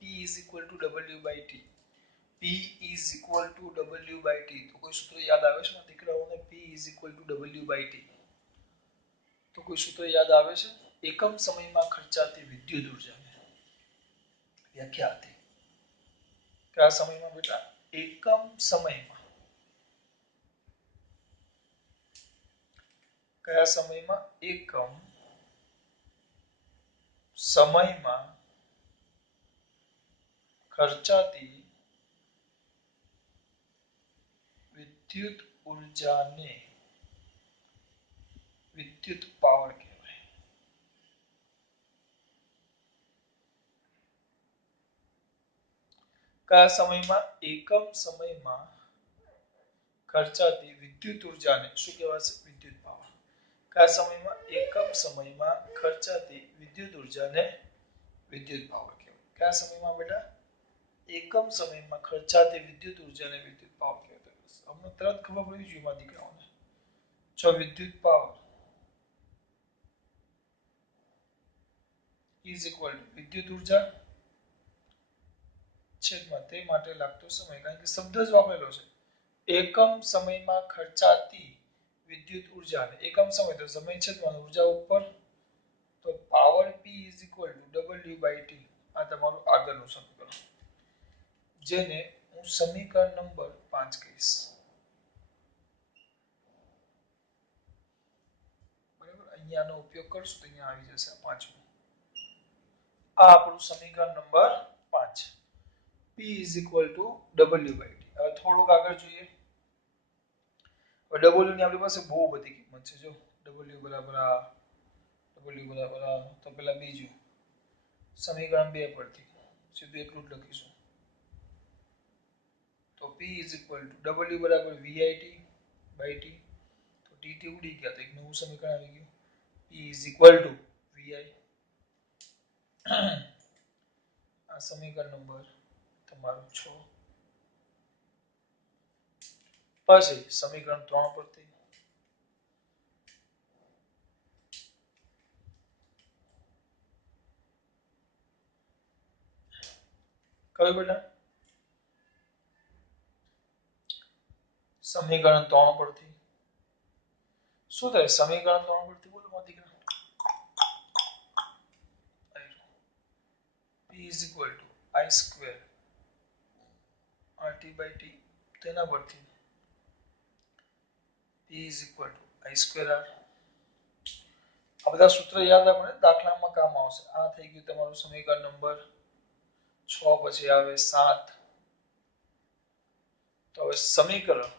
P is equal to W by T. P is equal to W by T. તો કોઈ સૂત્ર યાદ આવે છે ને દીકરાઓને P is equal to W by T. તો કોઈ સૂત્ર યાદ આવે છે એકમ સમયમાં ખર્ચાતી વિદ્યુત ઉર્જા વ્યાખ્યા હતી કયા સમયમાં બેટા એકમ સમયમાં કયા સમયમાં એકમ સમયમાં ખર્ચાતી વિદ્યુત ઉર્જાને વિદ્યુત પાવર કહેવાય. કયા સમયમાં? એકમ સમયમાં ખર્ચાતી વિદ્યુત ઉર્જાને શું કહેવાશે? વિદ્યુત પાવર. કયા સમયમાં? એકમ સમયમાં ખર્ચાતી વિદ્યુત ઉર્જાને વિદ્યુત પાવર કહેવાય. કયા સમયમાં બેટા? એકમ સમયમાં ખર્ચાતી વિદ્યુત ઉર્જાને વિદ્યુત પાવર કહેવાય. અમને તરત ખબર પડી જોઈએ એમાં દીકરાઓને. જો વિદ્યુત પાવર ઇઝ ઇક્વલ ટુ વિદ્યુત ઉર્જા છેદમાં તે માટે લાગતો સમય, કારણ કે શબ્દ જ વાપરેલો છે. એકમ સમયમાં ખર્ચાતી વિદ્યુત ઉર્જા, એકમ સમય તો સમય છેદમાં ઉર્જા ઉપર, તો power P is equal two W/T. આ તમારું આગળનું સમીકરણ, જેને હું સમીકરણ નંબર 5 કહીશ. બરાબર, અહીંયાનો ઉપયોગ કરશું તો અહીંયા આવી જશે આ પાંચમું. આ આપણું સમીકરણ number 5. P is equal two W/T. હવે થોડુંક આગળ જોઈએ. W ની આપણી પાસે બહુ બધી કિંમત છે. જો W બરાબર આ, W બરાબર આ, તો પેલા બીજું સમીકરણ 2 પરથી સીધું એટલું જ લખીશું. તો P is equal two W બરાબર VIT/T. તો TT ઉડી ગયા તો એક નવું સમીકરણ આવી ગયું. P is equal two VI. આ સમીકરણ નંબર તમારું 6. પછી સમીકરણ 3 પરથી કયું બેટા? સમીકરણ 3 પરથી શું થાય? સમીકરણ 3 પરથી બોલો મારા દીકરા. P is equal to I square RT/T. તેના પરથી P is equal to I square R. આ બધા સૂત્ર યાદ રાખો ને, દાખલામાં કામ આવશે. આ થઈ ગયું તમારું સમીકરણ નંબર 6. પછી આવે 7. તો હવે સમીકરણ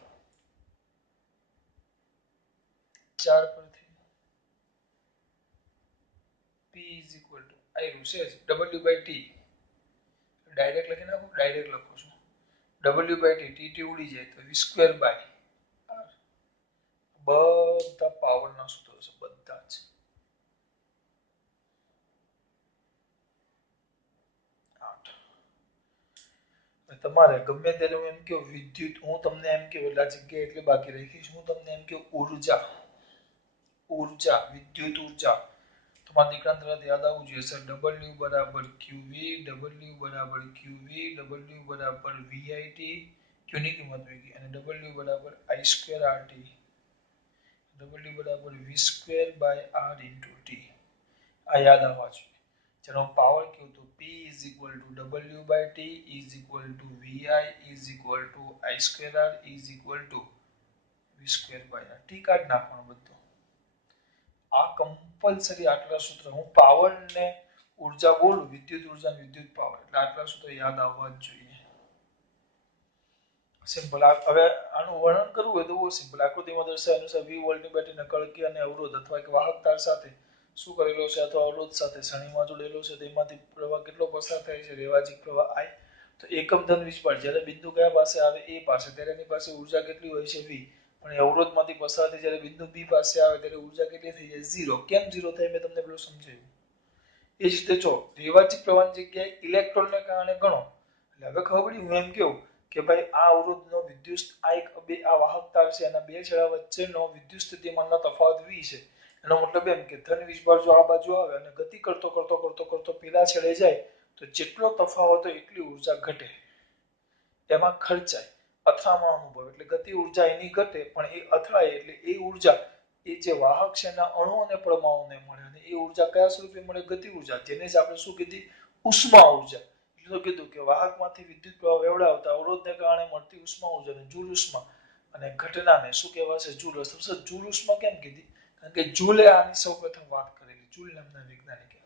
4 પરથી P is equal to I છે W/T. ડાયરેક્ટ લખી નાખો, ડાયરેક્ટ લખો છું. W/T, TT ઉડી જાય તો V²/R. બધા પાવરના સૂત્રો છે, બધા જ. તમારે ગમે ત્યારે હું એમ કહું વિદ્યુત, હું તમને એમ કહું એટલે આ જગ્યા એટલે બાકી રાખીશ. હું તમને એમ કહું ઉર્જા, ઉર્જા, વિદ્યુત ઉર્જા, તમારા દીકરાને તરત યાદ આવવું જોઈએ સર. W બરાબર QV, W બરાબર QV, W બરાબર VIT, Q ની કિંમત મૂકી, અને W બરાબર I²RT, W બરાબર V²/R into T. આ યાદ આવવા જોઈએ. જેનો પાવર કયો તો P is equal to W/T is equal to VI is equal to I²R is equal to V²/R. T કાઢી નાખવાનું બધું. આ કમ્પલસરી આટલા સૂત્ર, હું પાવર ને ઉર્જા બોલું, વિદ્યુત ઉર્જા અને વિદ્યુત પાવર, એટલે આટલા સૂત્ર યાદ આવવા જ જોઈએ. સિમ્પલ. હવે આનું વર્ણન કરવું હોય તો બહુ સિમ્પલ. આકૃતિમાં દર્શાવ્યા અનુસાર V વોલ્ટની બેટરીના કળકી અને અવરોધ અથવા એક વાહક તાર સાથે શું કરેલો છે અથવા અવરોધ સાથે શ્રેણીમાં જોડેલો છે, તેમાંથી પ્રવાહ કેટલો પસાર થાય છે? રેવાજીક પ્રવાહ I. તો એકમ ધન વીજભાર જ્યારે બિંદુ કયા પાસે આવે? A પાસે, ત્યારે એની પાસે ઉર્જા કેટલી હોય છે? V. પણ અવરોધમાંથી પસાર થઈ જ્યારે બિંદુ B પાસે આવે ત્યારે ઉર્જા કેટલી થઈ જાય? 0. કેમ 0 થાય? મેં તમને પેલું સમજાવ્યું. એ જ રીતે જો રેવાજીક પ્રવાહની જગ્યાએ ઇલેક્ટ્રોનને કારણે ગણો, એટલે હવે ખબર પડી. હું એમ કહું કે ભાઈ આ અવરોધનો વિદ્યુત આ વાહક તાર છે, એના બે છેડા વચ્ચેનો વિદ્યુત સ્થિતિમાનનો તફાવત V છે. એનો મતલબ એમ કે ધન વીજભાર જો આ બાજુ આવે અને ગતિ કરતો કરતો કરતો કરતો પેલા છેડે જાય તો જેટલો તફાવત હોય એટલી ઉર્જા ઘટે, એમાં ખર્ચાય. અથડામણ અનુભવ એટલે ગતિ ઉર્જા એની ઘટે, પણ એ અથડાય એટલે એ ઉર્જા એ જે વાહક છે એના અણુ અને પરમાણુને મળે, અને એ ઉર્જા કયા સ્વરૂપે મળે? ગતિ ઉર્જા, જેને જ આપણે શું કીધી? ઉષ્મા ઉર્જા. એટલે કીધું કે વાહકમાંથી વિદ્યુત પ્રવાહ વેવડાવતા અવરોધને કારણે મળતી ઉષ્મા ઉર્જાને જૂલ ઉષ્મા, અને ઘટનાને શું કહેવાશે? જૂલ. જૂલ ઉષ્મા કેમ કીધી? કારણ કે જૂલે આની સૌપ્રથમ વાત કરેલી, જૂલ નામના વૈજ્ઞાનિકે.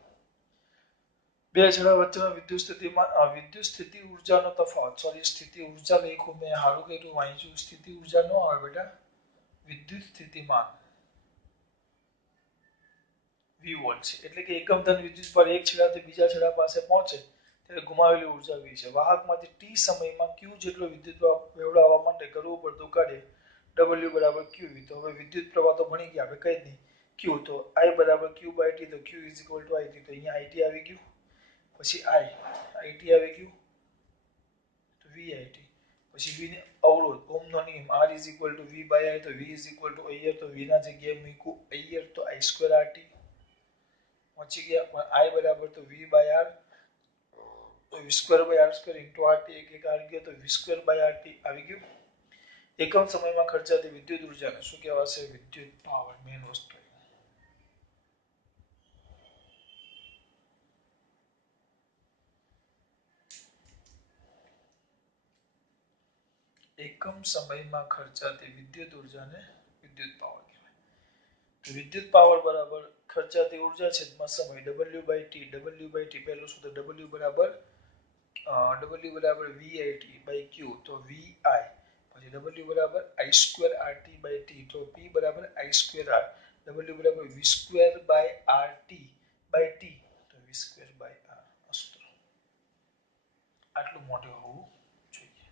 બે છેડા વચ્ચેનો વિદ્યુત સ્થિતિ ઊર્જાનો તફાવત, સોરી સ્થિતિ ઊર્જા લખ્યું મેં, હારું કર્યું વાંચ્યું, સ્થિતિ ઊર્જા નો આવે બેટા, વિદ્યુત સ્થિતિમાન V વોલ્ટ છે, એટલે કે એકમ ધન વિદ્યુત પર એક છેડાથી બીજા છેડા પાસે પહોંચે ત્યારે ગુમાવેલી ઊર્જા V છે. વાહકમાંથી t સમયમાં q જેટલો વિદ્યુત પ્રવાહ વહેવડાવવા માટે કરવું પડતું કાર્ય W બરાબર QV. તો હવે વિદ્યુત પ્રવાહ તો ભણી ગયા, આપણે કઈ નહીં Q, તો I બરાબર Q બાય T, તો Q is equal two IT, તો અહીંયા IT આવી ગયું, પછી IT આવી ગયું, તો VIT, પછી V ને અવરોધ, ઓહમનો નિયમ R is equal to V by I, તો V ઇઝ ઇક્વલ ટુ અહીંયા તો V ના જગ્યાએ મૂક્યું અહીંયા તો I સ્ક્વેર RT પહોંચી ગયા, પણ I બરાબર તો V બાય R, તો V square by R square into RT, એક એક આવી ગયો તો V સ્ક્વેર બાય RT આવી ગયું. એકમ સમયમાં ખર્ચાતી વિદ્યુત ઊર્જાને શું કહેવાશે? વિદ્યુત પાવર. મેઇન વસ્તુ એકમ સમયમાં ખર્ચાતી વિદ્યુત ઊર્જાને વિદ્યુત પાવર કહેવાય. તો વિદ્યુત પાવર બરાબર ખર્ચાતી ઊર્જા છેદમાં સમય W by T. W by T પહેલું સૂત્ર W બરાબર VIT બાય Q, તો VI, પછી W બરાબર I square RT by T, તો P બરાબર I સ્ક્વેર R. W બરાબર V square by RT by T, તો V સ્ક્વેર બાય R. આટલું મોટું હોવું જોઈએ.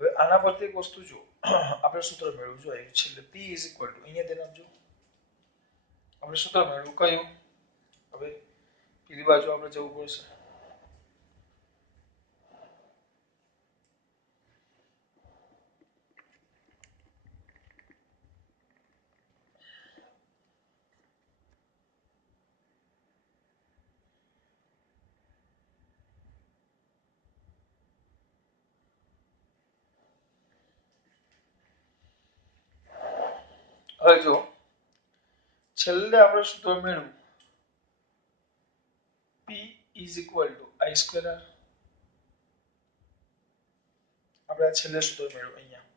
હવે આના પરથી એક વસ્તુ જો આપણે સૂત્ર મેળવવું જોઈએ, છેલ્લે P ઇઝ ઇક્વલ ટુ, અહીંયા ધ્યાન આપજો, આપણે સૂત્ર મેળવ્યું કયું? હવે બીજી બાજુ આપણે જવું પડશે. હવે જો છેલ્લે આપણે સૂત્ર મેળવ્યું P is equal two I square R. આપણે આ છેલ્લે સૂત્ર મેળવ્યું અહીંયા,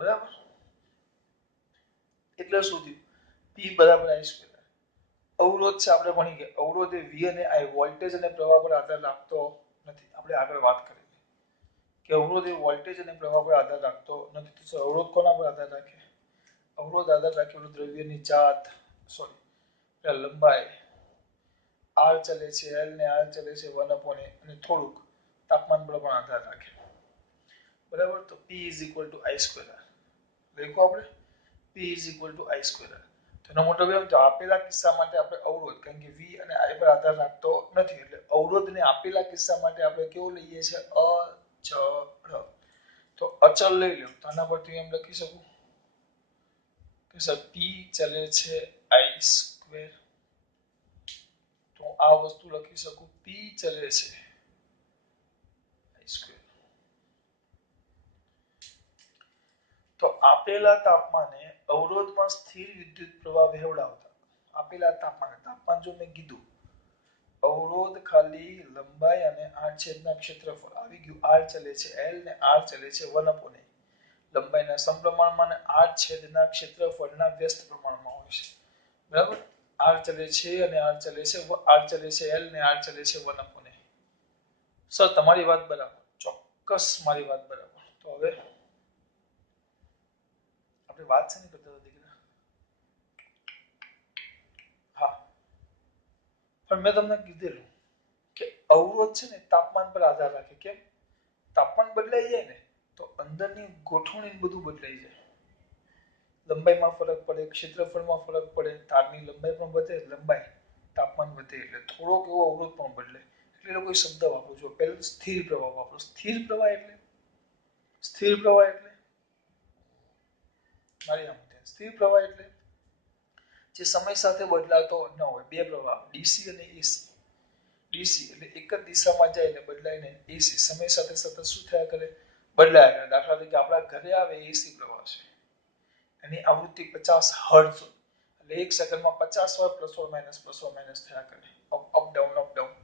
બરાબર? એટલે શું થયું? P બરાબર I સ્ક્વેર R. અવરોધ છે આપણે ભણી ગયા, અવરોધ એ V અને I વોલ્ટેજ અને પ્રવાહ પર આધાર રાખતો નથી. આપણે આગળ વાત કરી કે અવરોધ એ વોલ્ટેજ અને પ્રવાહ પર આધાર રાખતો નથી. તો અવરોધ કોના પર આધાર રાખે? અવરોધ આધાર રાખે દ્રવ્યની જાત, સોરી લંબાઈ, R ચલે છે, L ને R ચલે છે 1/a, અને થોડુંક તાપમાન પર પણ આધાર રાખે, બરાબર? તો P is equal two I square R લખ્યું આપણે, P is equal two I square R. તો એનો મતલબ એમ તો આપેલા કિસ્સા માટે આપણે અવરોધ, કારણ કે V અને I પર આધાર રાખતો નથી, એટલે અવરોધને આપેલા કિસ્સા માટે આપણે કેવું લઈએ છીએ? અચળ. તો અચળ લઈ લો તો આના પરથી એમ લખી શકું કે સર P ચલે છે I સ્ક્વેર, તો આ વસ્તુ લખી શકું P ચલે છે I સ્ક્વેર. તો આપેલા તાપમાને અવરોધમાં સ્થિર વિદ્યુત પ્રવાહ વહેવડાવતા, આપેલા તાપમાન જો મેં કીધું, અવરોધ ખાલી લંબાઈ અને R છેદના ક્ષેત્રફળ આવી ગયું, R ચલે છે L ને R ચલે છે 1/a, લંબાઈના સમપ્રમાણમાં અને R છેદના ક્ષેત્રફળના વ્યસ્ત પ્રમાણમાં હોય છે, બરાબર? R ચલે છે અને R ચલે છે, R ચલે છે L ને R ચલે છે 1/a. સર તમારી વાત બરાબર, ચોક્કસ મારી વાત બરાબર. તો હવે આપણે વાત છે ને કરતા હતા દીકરા, હા, પણ મેં તમને કીધેલું કે અવરોધ છે ને તાપમાન પર આધાર રાખે. કેમ? તાપમાન બદલાઈ જાય ને તો અંદરની ગોઠવણી બધું બદલાઈ જાય, લંબાઈમાં ફરક પડે, ક્ષેત્રફળમાં ફરક પડે, તારની લંબાઈ પણ વધે, લંબાઈ તાપમાન વધે એટલે થોડોક એવો અવરોધ પણ બદલે. એટલે લોકો શબ્દ વાપરો છો, પહેલું સ્થિર પ્રવાહ વાપરો. સ્થિર પ્રવાહ એટલે મારી આમ સ્થિર પ્રવાહ એટલે જે સમય સાથે બદલાતો ન હોય. બે પ્રવાહ ડીસી અને એસી. ડીસી એટલે એક જ દિશામાં જાય ને બદલાય ને, એસી સમય સાથે સતત શું થયા કરે? બદલાયા કરે. દાખલા તરીકે આપણા ઘરે આવે એસી પ્રવાહ છે, એની આવૃત્તિ 50 હર્ટ્ઝ, એટલે એક સેકન્ડમાં 50 વાર પ્લસ ઓર માઇનસ થયા કરે, અપ ડાઉન અપ ડાઉન.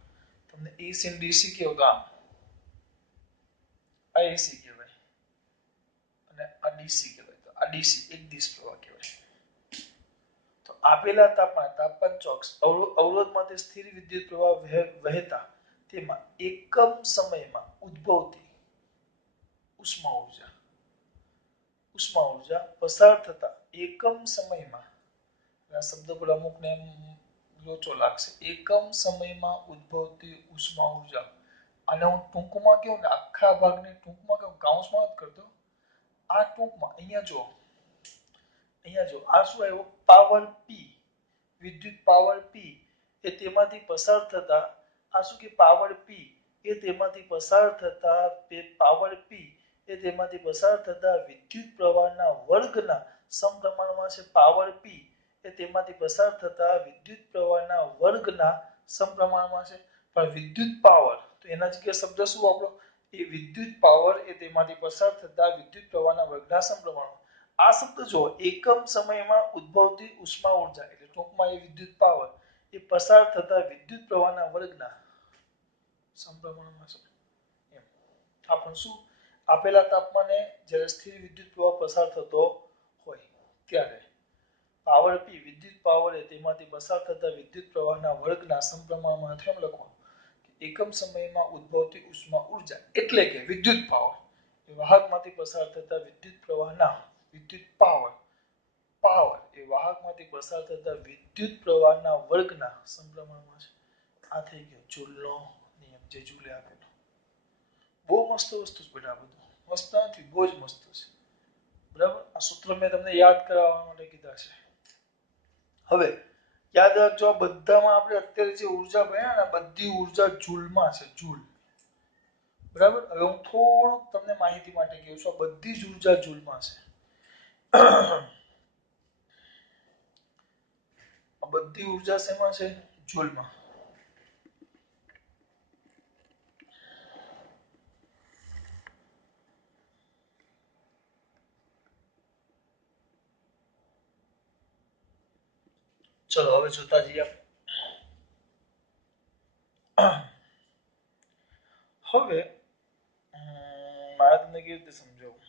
તમને એસી અને ડીસી કેવું? તો આમ આ એસી કહેવાય અને આ ડીસી કહેવાય. તો આ ડીસી એક દિશ પ્રવાહ કહેવાય. તો આપેલા તાપમાન ચોક્કસ અવરોધમાંથી સ્થિર વિદ્યુત પ્રવાહ વહેતા તેમાં એકમ સમયમાં ઉદ્ભવતી ઉષ્મા ઉર્જા પસાર થતા એકમ સમયમાં આ શબ્દ પર અમુકને લોચો લાગશે એકમ સમયમાં ઉદ્ભવતી ઉષ્મા ઉર્જા અને હું ટૂંકમાં કહું ને આખા ભાગને ટૂંકમાં કહું કાઉન્સમાં જ કરતો આ ટૂંકમાં અહીંયા જો આ શું આવ્યો પાવર પી વિદ્યુત પાવર પી એ તેમાંથી પસાર થતા આ શું કે પાવર પી એ તેમાંથી પસાર થતા વિદ્યુત પ્રવાહના વર્ગના સમપ્રમાણમાં છે પાવર પી એ તેમાંથી પસાર થતા વિદ્યુત પ્રવાહના વર્ગના સમપ્રમાણમાં છે પણ વિદ્યુત પાવર તો એના જગ્યાએ શબ્દ શું આપણો એ વિદ્યુત પાવર એ તેમાંથી પસાર થતા વિદ્યુત પ્રવાહના વર્ગના સમપ્રમાણમાં આ શબ્દ જો એકમ સમયમાં ઉદ્ભવતી ઉષ્મા ઉર્જા એટલે ટૂંકમાં એ વિદ્યુત પાવર એ પસાર થતા વિદ્યુત પ્રવાહના વર્ગના સમપ્રમાણમાં છે એમ આપણે શું આપેલા તાપમાને જ્યારે સ્થિર વિદ્યુત પ્રવાહ પસાર થતો હોય ત્યારે પાવર પી વિદ્યુત પાવર એ તેમાંથી પસાર થતા વિદ્યુત પ્રવાહના વર્ગના સમપ્રમાણમાં એમ લખવાનું એકમ સમયમાં ઉદ્ભવતી ઉષ્મા ઉર્જા એટલે કે વિદ્યુત પાવર એ વાહકમાંથી પસાર થતા વિદ્યુત પ્રવાહના વિદ્યુત પાવર એ વાહકમાંથી પસાર થતા વિદ્યુત પ્રવાહના વર્ગના સમપ્રમાણમાં છે આ થઈ ગયો જૂલનો નિયમ જે જૂલે આપેલો બહુ મસ્ત વસ્તુ છે બેટા બધું મસ્ત નથી બહુ જ મસ્ત છે બરાબર આ સૂત્ર મેં તમને યાદ કરાવવા માટે કીધા છે હવે યાદ રાખજો આ બધામાં આપણે અત્યારે જે ઉર્જા ભણ્યા ને બધી ઉર્જા જૂલમાં છે જૂલ બરાબર હવે હું થોડુંક તમને માહિતી માટે કહું છું આ બધી જ ઉર્જા જૂલમાં છે આ બધી ઉર્જા શેમાં છે જૂલમાં ચલો હવે જોતા જઈએ હવે મારે તમને કેવી રીતે સમજાવું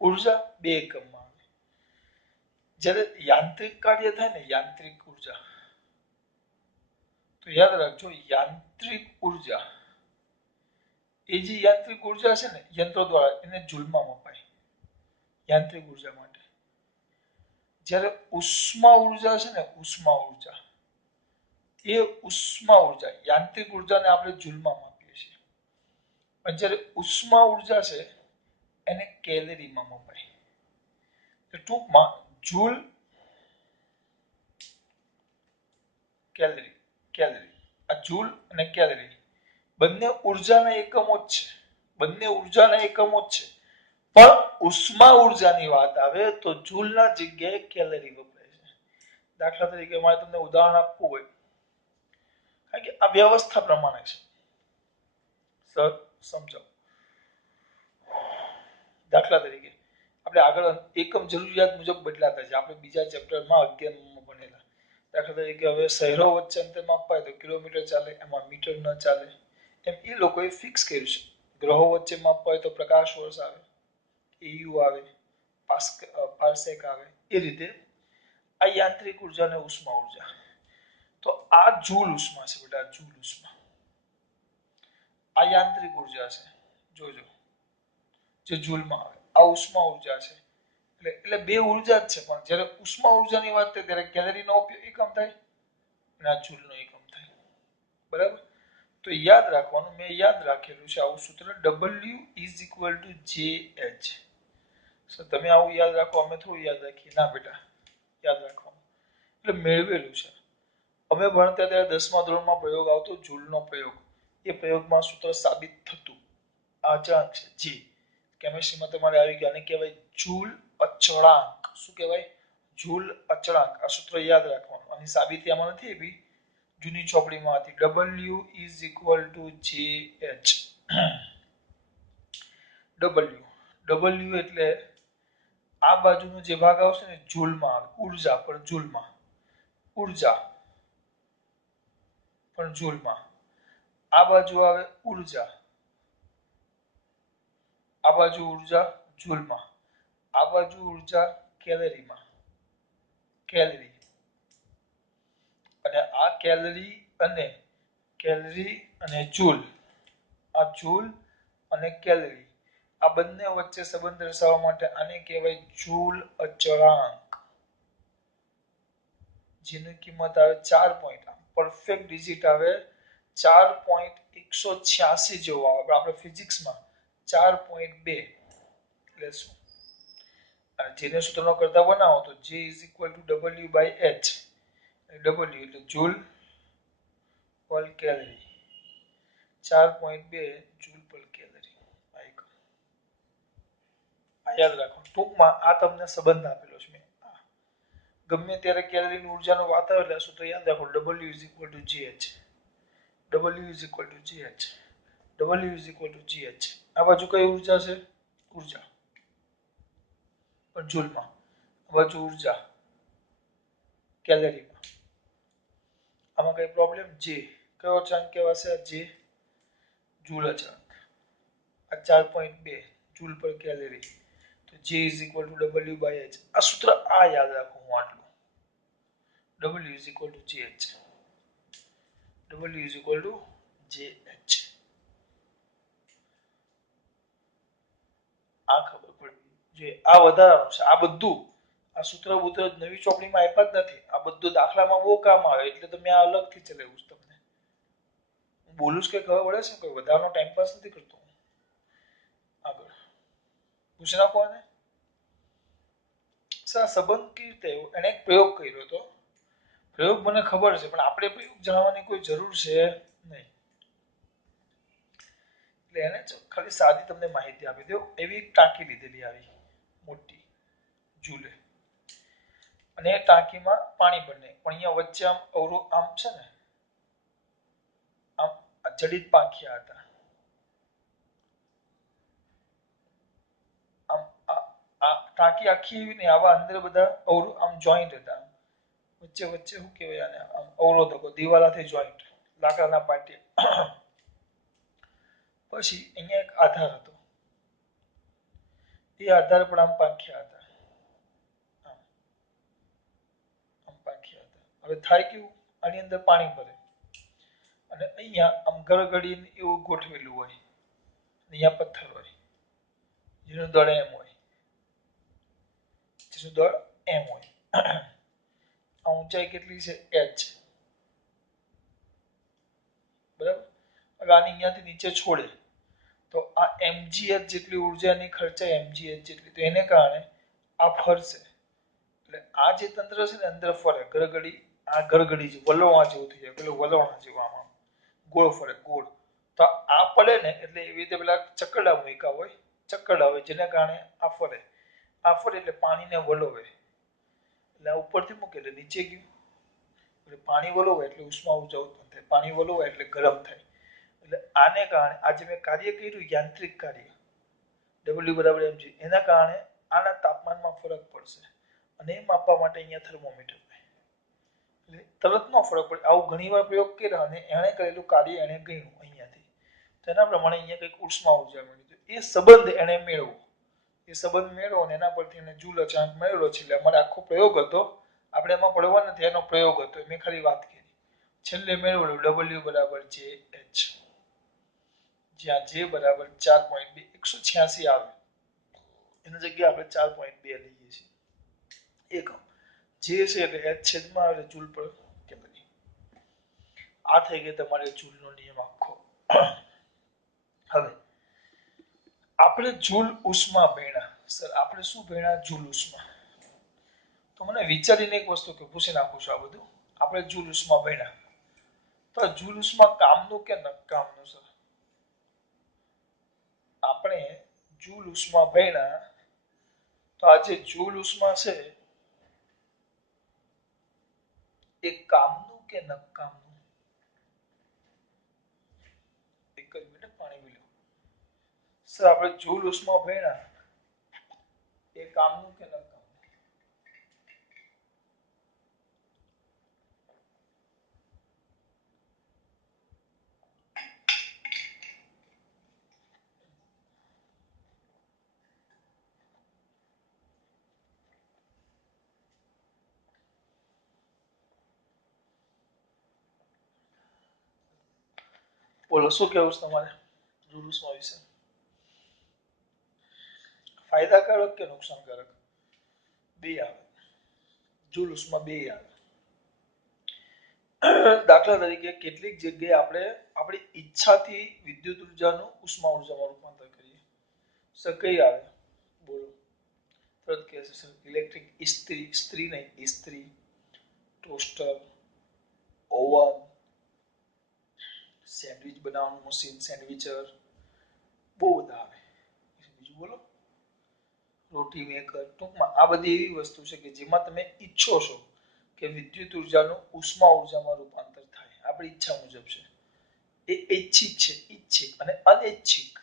ઉર્જા બે એકમમાં આવે જ્યારે યાંત્રિક કાર્ય થાય ને યાંત્રિક ઉર્જા તો યાદ રાખજો યાંત્રિક ઉર્જા એ જે યાંત્રિક ઉર્જા છે ને યંત્રો દ્વારા એને જૂલમાં મપાય યાંત્રિક ઉર્જા માટે જ્યારે ઉષ્મા ઉર્જા છે ને ઉષ્મા ઉર્જા યાંત્રિક ઉર્જાને આપણે જૂલમાં માપીએ છીએ પણ જ્યારે ઉષ્મા ઉર્જા છે એને કેલરીમાં મપાય ટૂંકમાં જૂલ કેલરી આ જૂલ અને કેલરી બંને ઉર્જાના એકમો જ છે પણ ઉષ્મા ઉર્જાની વાત આવે તો જૂલના જગ્યાએ કેલરી વપરાય છે દાખલા તરીકે મારે તમને ઉદાહરણ આપવું હોય કારણ કે આ વ્યવસ્થા પ્રમાણે છે સર સમજાવો દાખલા તરીકે આપણે આગળ એકમ જરૂરિયાત મુજબ બદલાતા છે આપણે બીજા ચેપ્ટરમાં 11માં ભણેલા દાખલા તરીકે હવે શહેરો વચ્ચે અંતર માપવા હોય તો કિલોમીટર ચાલે એમાં મીટર ન ચાલે એમ એ લોકોએ ફિક્સ કર્યું છે ગ્રહો વચ્ચે માપવા હોય તો પ્રકાશ વર્ષ આવે EU આવે પાર્સેક આવે એ રીતે આ યાંત્રિક ઉર્જા અને ઉષ્મા ઉર્જા તો આ જૂલ ઉષ્મા છે બેટા જૂલ ઉષ્મા આ યાંત્રિક ઉર્જા છે જોજો જે જૂલમાં આવે આ ઉષ્મા ઉર્જા છે એટલે બે ઉર્જા જ છે પણ જ્યારે ઉષ્મા ઉર્જાની વાત થાય ત્યારે કેલરીનો ઉપયોગ એકમ થાય અને આ જૂલનો એકમ થાય બરાબર તો યાદ રાખવાનું મેં યાદ રાખેલું છે આવું સૂત્ર W=JH તમે આવું યાદ રાખો અમે થોડું યાદ રાખીએ ના બેટા યાદ રાખવાનું એટલે મેળવેલું છે અમે ભણતા ત્યારે 10મા ધોરણમાં પ્રયોગ આવતો જૂલનો પ્રયોગ એ પ્રયોગમાં સૂત્ર સાબિત થતું આ અચળાંક છે જી કેમિસ્ટ્રીમાં તમારે આવી ગયા આને કહેવાય જૂલ અચળાંક શું કહેવાય જૂલ અચળાંક આ સૂત્ર યાદ રાખવાનું આની સાબિતી આમાં નથી આપી જૂની ચોપડીમાં હતી W=JH W એટલે આ બાજુનો જે ભાગ આવશે ને જૂલમાં આવે ઉર્જા પણ જૂલમાં આ બાજુ આવે ઉર્જા આ બાજુ ઉર્જા જૂલમાં આ બાજુ ઉર્જા કેલરી કેલરી અને જૂલ, આ જૂલ અને કેલરી, આ બંને વચ્ચે સંબંધ દર્શાવવા માટે આને કહેવાય જૂલ અચળાંક, જેની કિંમત આવે 4 પોઈન્ટ, પરફેક્ટ ડિજિટ આવે 4.186 જેવો આવે. આપણે ફિઝિક્સમાં 4.2 લેશું. અને જેને સૂત્રનો કરતા બનાવો તો J W/H, W એટલે જૂલ પર કેલરી, 4.2 જૂલ પર કેલરી. આ યાદ રાખો. ટૂંકમાં આ તમને સંબંધ આપેલો છે મેં. ગમે ત્યારે કેલરીની ઉર્જાનો વાત આવે એટલે સૂત્ર યાદ રાખો, W = GH, W=GH. આ બાજુ કઈ ઉર્જા છે? ઉર્જા, પણ જૂલમાં. આ બાજુ ઉર્જા કેલરીમાં. આમાં કઈ પ્રોબ્લેમ? જે કયો અચળાંક કહેવાશે? જે જૂલ અચળાંક. આ 4.2 જૂલ પર કેલરી, તો J = W/H. આ સૂત્ર આ યાદ રાખો. હું આટલું W=GH, W=GH. આ ખબર પડી જે આ વધારાનું છે. આ બધું આ સૂત્ર નવી ચોપડીમાં આપ્યા જ નથી. આ બધું દાખલામાં બહુ કામ આવે એટલે તમે આ અલગથી ચલાવ્યું છે. તમને હું બોલું છું કે ખબર પડે છે? કોઈ વધારાનો ટાઈમ પાસ નથી કરતો. આગળ પૂછી નાખો આને. સર સંબંધ કેવી રીતે આવ્યો? એને એક પ્રયોગ કર્યો હતો. પ્રયોગ મને ખબર છે, પણ આપણે પ્રયોગ જાણવાની કોઈ જરૂર છે નહીં. એટલે એને ખાલી સાદી તમને માહિતી આપી દો. એવી એક ટાંકી લીધેલી આવી મોટી જૂલે, અને એ ટાંકીમાં પાણી બને, પણ અહીંયા વચ્ચે આમ અવરોધ આમ છે ને, આમ જડિત પાંખિયા હતા. આમ આ ટાંકી આખી એવી નહીં, આવા અંદર બધા આમ જોઈન્ટ હતા. વચ્ચે વચ્ચે શું કહેવાય આને? આમ અવરોધકો, દિવાલાથી જોઈન્ટ, લાકડાના પાટિયા. પછી અહીંયા એક આધાર હતો. એ આધાર પર આમ પાંખિયા હતા. આમ પાંખિયા હતા. હવે થાય કેવું? આની અંદર પાણી ભરે અને અહીંયા આમ ગળગડીને એવું ગોઠવેલું હોય. અહીંયા પથ્થર હોય જેનું દળ એમ હોય, આ ઊંચાઈ કેટલી છે? h. બરાબર. હવે આની અહીંયાથી નીચે છોડે તો આ mgh જેટલી ઉર્જાની ખર્ચાય, mgh જેટલી, તો એને કારણે આ ફરશે. એટલે આ જે તંત્ર છે ને અંદર ફરે, ગળગડી, આ ગળગડી છે, વલોણા જેવું થઈ જાય, પેલું વલોણા જેવું આમાં ગોળ ફરે, ગોળ. તો આ પડે ને એટલે એવી રીતે પેલા ચક્કરડા મૂક્યા હોય, ચક્કરડા હોય, જેને કારણે આ ફરે. આ ફરે એટલે પાણીને વલોવે. એટલે આ ઉપરથી મૂકે એટલે નીચે ગયું. એટલે પાણી વલોવે એટલે ઉષ્મા ઊર્જા ઉત્પન્ન થાય, પાણી વલોવે એટલે ગરમ થાય. એટલે આને કારણે આજે મેં કાર્ય કર્યું, યાંત્રિક કાર્ય W=mg, એના કારણે આના તાપમાનમાં ફરક પડશે. અને એ માપવા માટે અહીંયા થર્મોમીટર હોય. એટલે તરત નો ફરક પડે. આવું ઘણીવાર પ્રયોગ કર્યા અને એણે કરેલું કાર્ય એણે ગણ્યું અહીંયાથી. તેના પ્રમાણે અહીંયા કંઈક ઉષ્મા ઊર્જા મળી. એ સંબંધ એણે મેળવો. એ સંબંધ મેળવો અને એના પરથી એને જૂલ અચળાંક મેળવ્યો છે. એટલે અમારે આખો પ્રયોગ હતો. આપણે એમાં પડવા નથી, એનો પ્રયોગ હતો. મેં ખાલી વાત કરી. છેલ્લે મેળવેલું W=JH, જ્યાં J = 4.2 186 આવે એની જગ્યાએ આપણે 4.2 લઈએ છીએ. એકમ જે છે એટલે h છેદમાં આવે જૂલ પર કેલરી. આ થઈ ગઈ તમારે જૂલનો નિયમ આખો. હવે આપણે જૂલ ઉષ્મા ભણ્યા. સર આપણે શું ભણ્યા? જૂલ ઉષ્મા. તો મને વિચારીને એક વસ્તુ કે પૂછી નાખું છું. આ બધું આપણે જૂલ ઉષ્મા ભણ્યા, તો જૂલ ઉષ્મા કામનું કે નકામનું? સર આપણે જૂલ ઉષ્મા ભણ્યા, તો આજે જૂલ ઉષ્મા છે એ કામનું કે નકામનું? એક જ મિનિટ, પાણી પી લો. સર આપણે જૂલ ઉષ્મા ભણ્યા એ કામનું કે નકામનું? બોલો શું કેવું છે તમારે જૂલ ઉષ્મા વિશે? ફાયદાકારક કે નુકસાનકારક? બે આવે. જૂલ ઉષ્મા બે આવે. દાખલા તરીકે કેટલીક જગ્યાએ આપણે આપણી ઈચ્છાથી વિદ્યુત ઉર્જાનું ઉષ્મા ઉર્જામાં રૂપાંતર કરીએ. સર કઈ આવે? બોલો. તરત કહે છે સર ઇલેક્ટ્રિક ઇસ્ત્રી, સ્ત્રી નહીં ઇસ્ત્રી, ટોસ્ટર, ઓવન, સેન્ડવિચ બનાવવાનું મશીન, સેન્ડવિચર, બહુ બધા આવે. બીજું બોલો. રોટી મેકર. ટૂંકમાં આ બધી એવી વસ્તુ છે કે જેમાં તમે ઈચ્છો છો કે વિદ્યુત ઉર્જાનું ઉષ્મા ઉર્જામાં રૂપાંતર થાય. આપણી ઈચ્છા મુજબ છે. એ ઐચ્છિક છે, ઈચ્છિક અને અનૈચ્છિક.